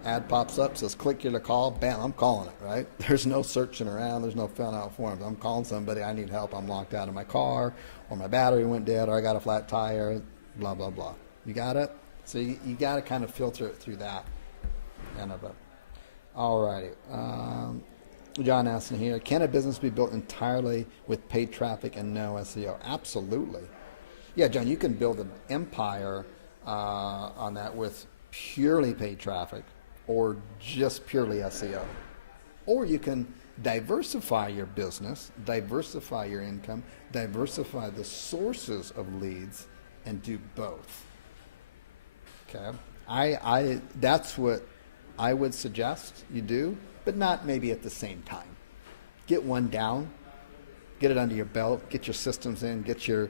Ad pops up, says click here to call, bam, I'm calling it, right? There's no searching around, there's no filling out forms. I'm calling somebody, I need help, I'm locked out of my car, or my battery went dead, or I got a flat tire, blah, blah, blah. You got it? So you got to kind of filter it through that end of it. All righty. John asks in here, can a business be built entirely with paid traffic and no SEO? Absolutely. Yeah, John, you can build an empire on that with purely paid traffic or just purely SEO. Or you can diversify your business, diversify your income, diversify the sources of leads, and do both. Okay, that's what I would suggest you do, but not maybe at the same time. Get one down, get it under your belt, get your systems in, get your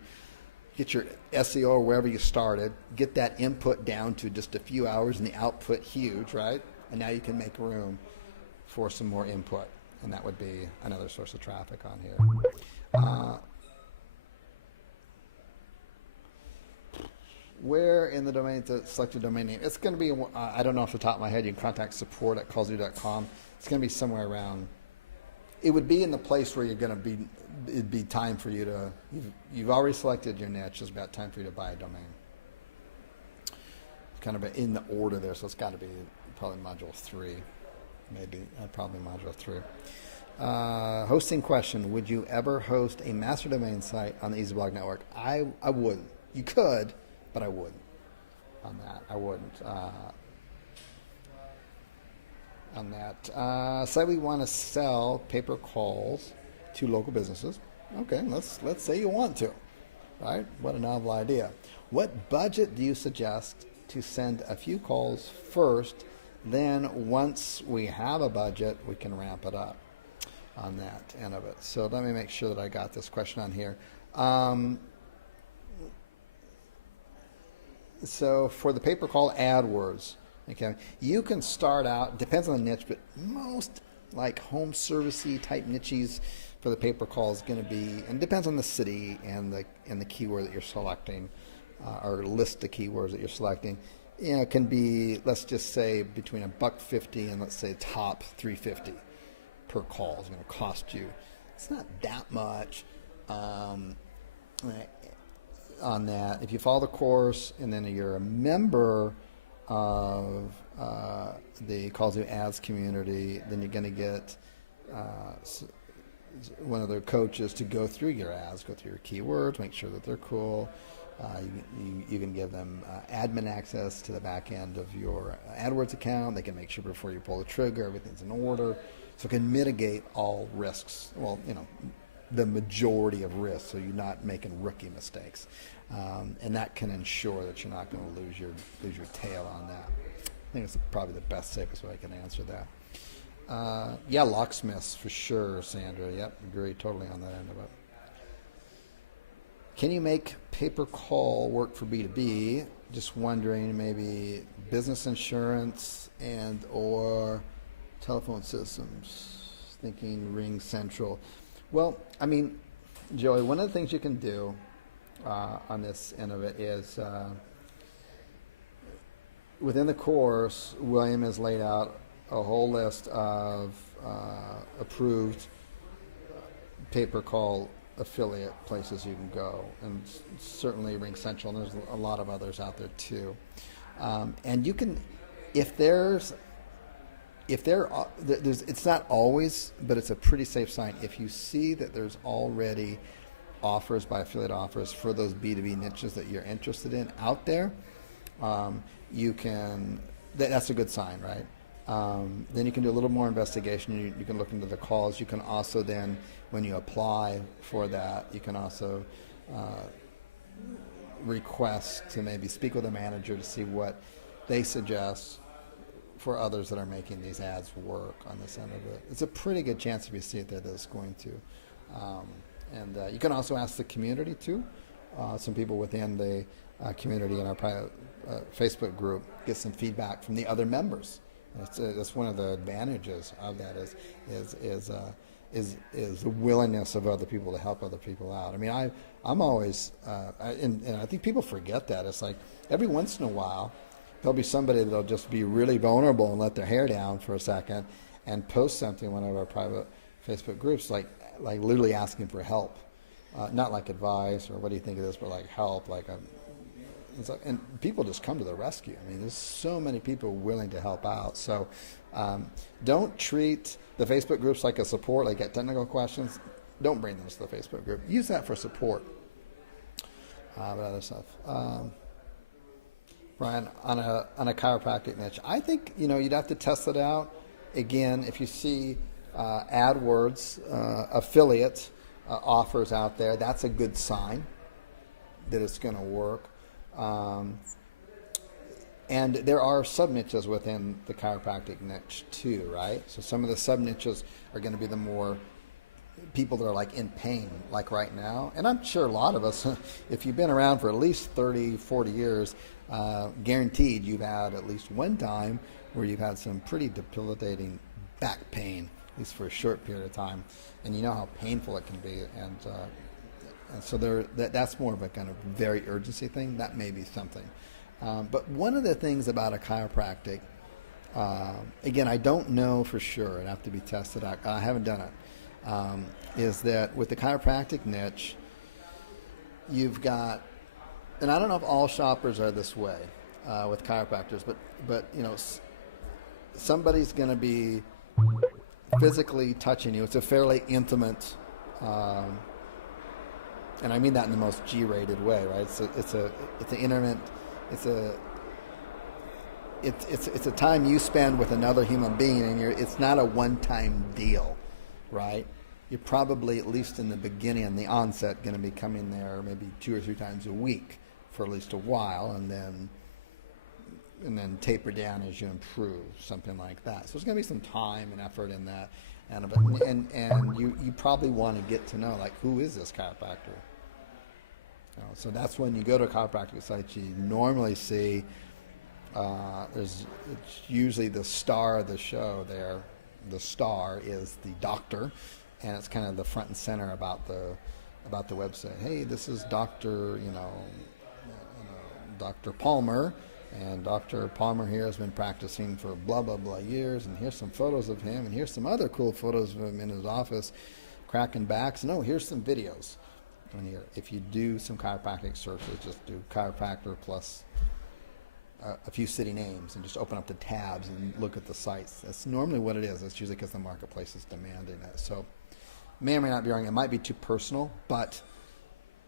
SEO or wherever you started, get that input down to just a few hours and the output huge, right? And now you can make room for some more input, and that would be another source of traffic on here. Where in the domain to select a domain name? It's going to be, I don't know off the top of my head, you can contact support at kallzu.com. It's going to be somewhere around, it would be in the place where you're going to be, it'd be time for you to, you've already selected your niche, it's about time for you to buy a domain. It's kind of in the order there, so it's got to be probably module 3, maybe, probably module 3. Hosting question, would you ever host a master domain site on the EasyBlog Network? I wouldn't. You could, but I wouldn't on that. I wouldn't on that. Say we want to sell paper calls to local businesses. Okay, let's say you want to, right? What a novel idea. What budget do you suggest to send a few calls first? Then once we have a budget, we can ramp it up on that end of it. So let me make sure that I got this question on here. So for the pay-per-call AdWords, okay, you can start out, depends on the niche, but most like home servicey type niches for the pay-per-call is going to be, and it depends on the city and the keyword that you're selecting, or list of keywords that you're selecting. It can be, let's just say, between $1.50 and let's say top $3.50 per call is going to cost you. It's not that much. On that, if you follow the course and then you're a member of the Kallzu Ads community, then you're going to get one of their coaches to go through your ads, go through your keywords, make sure that they're cool. You can give them admin access to the back end of your AdWords account. They can make sure before you pull the trigger, everything's in order. So it can mitigate all risks. Well, the majority of risks, so you're not making rookie mistakes, and that can ensure that you're not going to lose your tail on that. I think it's probably the best, safest way I can answer that. Yeah, locksmiths for sure, Sandra. Yep, agree totally on that end of it. Can you make pay-per-call work for B2B? Just wondering, maybe business insurance and or telephone systems. Thinking Ring Central. Well, I mean, Joey, one of the things you can do on this end of it is within the course, William has laid out a whole list of approved pay-per-call affiliate places you can go, and certainly Ring Central, and there's a lot of others out there too. And you can, if there's, it's not always, but it's a pretty safe sign if you see that there's already offers by affiliate offers for those B2B niches that you're interested in out there. You can, that's a good sign, right? Then you can do a little more investigation. You can look into the calls. You can also then, when you apply for that, you can also request to maybe speak with a manager to see what they suggest for others that are making these ads work on this end of it. It's a pretty good chance if you see it there that it's going to. And you can also ask the community too. Some people within the community in our private Facebook group get some feedback from the other members. That's one of the advantages of that is the willingness of other people to help other people out. I mean, I'm always, and I think people forget that. It's like every once in a while, there'll be somebody that'll just be really vulnerable and let their hair down for a second and post something in one of our private Facebook groups, like literally asking for help. Not like advice or what do you think of this, but like help, and people just come to the rescue. I mean, there's so many people willing to help out. So don't treat the Facebook groups like a support, like get technical questions. Don't bring those to the Facebook group. Use that for support. But other stuff. Brian, on a chiropractic niche, I think you'd have to test it out. Again, if you see AdWords affiliate offers out there, that's a good sign that it's going to work. And there are sub-niches within the chiropractic niche too, right? So some of the sub-niches are going to be the more people that are like in pain, like right now. And I'm sure a lot of us, if you've been around for at least 30, 40 years, guaranteed you've had at least one time where you've had some pretty debilitating back pain, at least for a short period of time. And you know how painful it can be. And so that's more of a kind of very urgency thing. That may be something. But one of the things about a chiropractic, again, I don't know for sure. It'd have to be tested out. I haven't done it. Is that with the chiropractic niche, you've got, and I don't know if all shoppers are this way with chiropractors, but somebody's going to be physically touching you. It's a fairly intimate. And I mean that in the most G-rated way, right? It's an intimate, it's a time you spend with another human being, and it's not a one-time deal, right? You're probably, at least in the beginning and the onset, going to be coming there maybe 2 or 3 times a week for at least a while, and then taper down as you improve, something like that. So there's going to be some time and effort in that, and you probably want to get to know, like, who is this chiropractor? So that's when you go to a chiropractic site, you normally see it's usually the star of the show there. The star is the doctor, and it's kind of the front and center about the website. Hey, this is Dr. Dr. Palmer, and Dr. Palmer here has been practicing for blah blah blah years, and here's some photos of him, and here's some other cool photos of him in his office cracking backs. No, here's some videos. And here, if you do some chiropractic searches, just do chiropractor plus a few city names and just open up the tabs and look at the sites. That's normally what it is. That's usually because the marketplace is demanding it. So may or may not be wrong. It might be too personal, but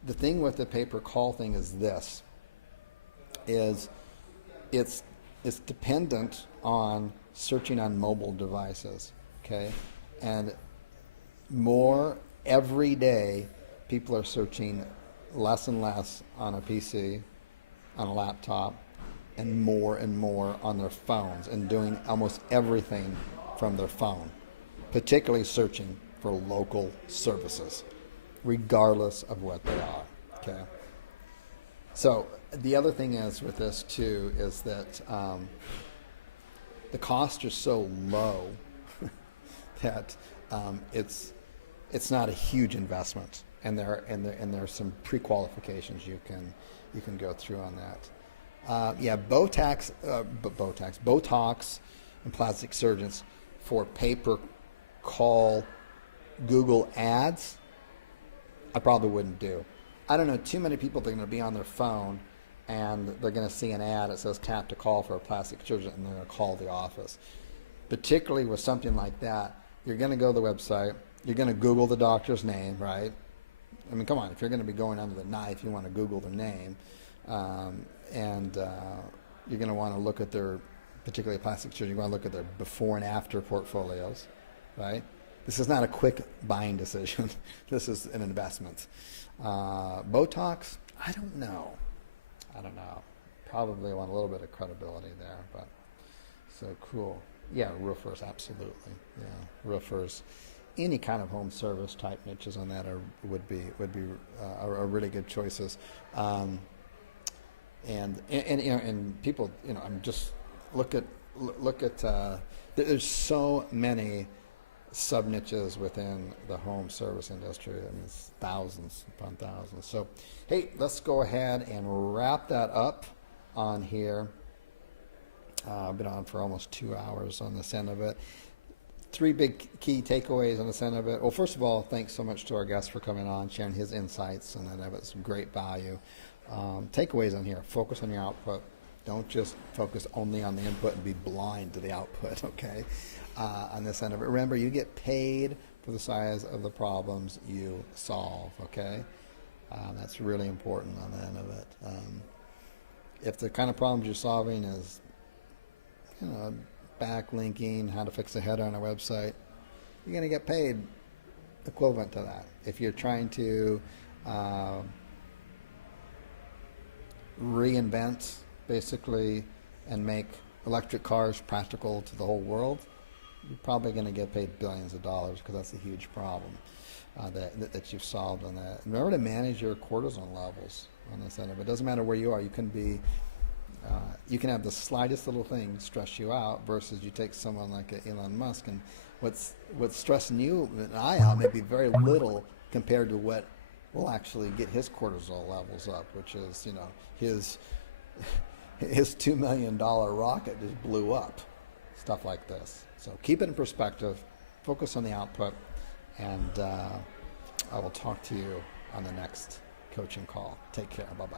the thing with the pay-per-call thing is this, is it's dependent on searching on mobile devices, okay? And more every day, people are searching less and less on a PC, on a laptop, and more on their phones, and doing almost everything from their phone, particularly searching for local services, regardless of what they are. Okay. So the other thing is with this too is that the costs are so low that it's not a huge investment, and there are some pre-qualifications you can go through on that. Yeah, Botox and plastic surgeons for pay-per-call Google ads, I probably wouldn't do. I don't know too many people that are going to be on their phone and they're going to see an ad that says tap to call for a plastic surgeon, and they're going to call the office. Particularly with something like that, you're going to go to the website, you're going to Google the doctor's name, right? I mean, come on, if you're going to be going under the knife, you want to Google their name. And you're going to want to look at their, particularly plastic surgeon, you want to look at their before and after portfolios, right? This is not a quick buying decision. This is an investment. Botox, I don't know. Probably want a little bit of credibility there, but so cool. Yeah, roofers, absolutely. Yeah, roofers. Any kind of home service type niches on that would be are really good choices. And people, I'm just look at there's so many sub niches within the home service industry. I mean, it's thousands upon thousands. So, hey, let's go ahead and wrap that up on here. I've been on for almost 2 hours on this end of it. 3 big key takeaways on this end of it. Well, first of all, thanks so much to our guest for coming on, sharing his insights, and that was some great value. Takeaways on here: focus on your output. Don't just focus only on the input and be blind to the output, okay? On this end of it. Remember, you get paid for the size of the problems you solve, okay? That's really important on the end of it. If the kind of problems you're solving is, backlinking, how to fix a header on a website, you're going to get paid equivalent to that. If you're trying to reinvent, basically, and make electric cars practical to the whole world, you're probably going to get paid billions of dollars, because that's a huge problem that you've solved on that. Remember to manage your cortisol levels on this end of it. It doesn't matter where you are. You can be, you can have the slightest little thing stress you out, versus you take someone like Elon Musk, and what's stressing you and I out may be very little compared to what will actually get his cortisol levels up, which is, his $2 million rocket just blew up. Stuff like this. So keep it in perspective, focus on the output, and I will talk to you on the next coaching call. Take care. Bye-bye.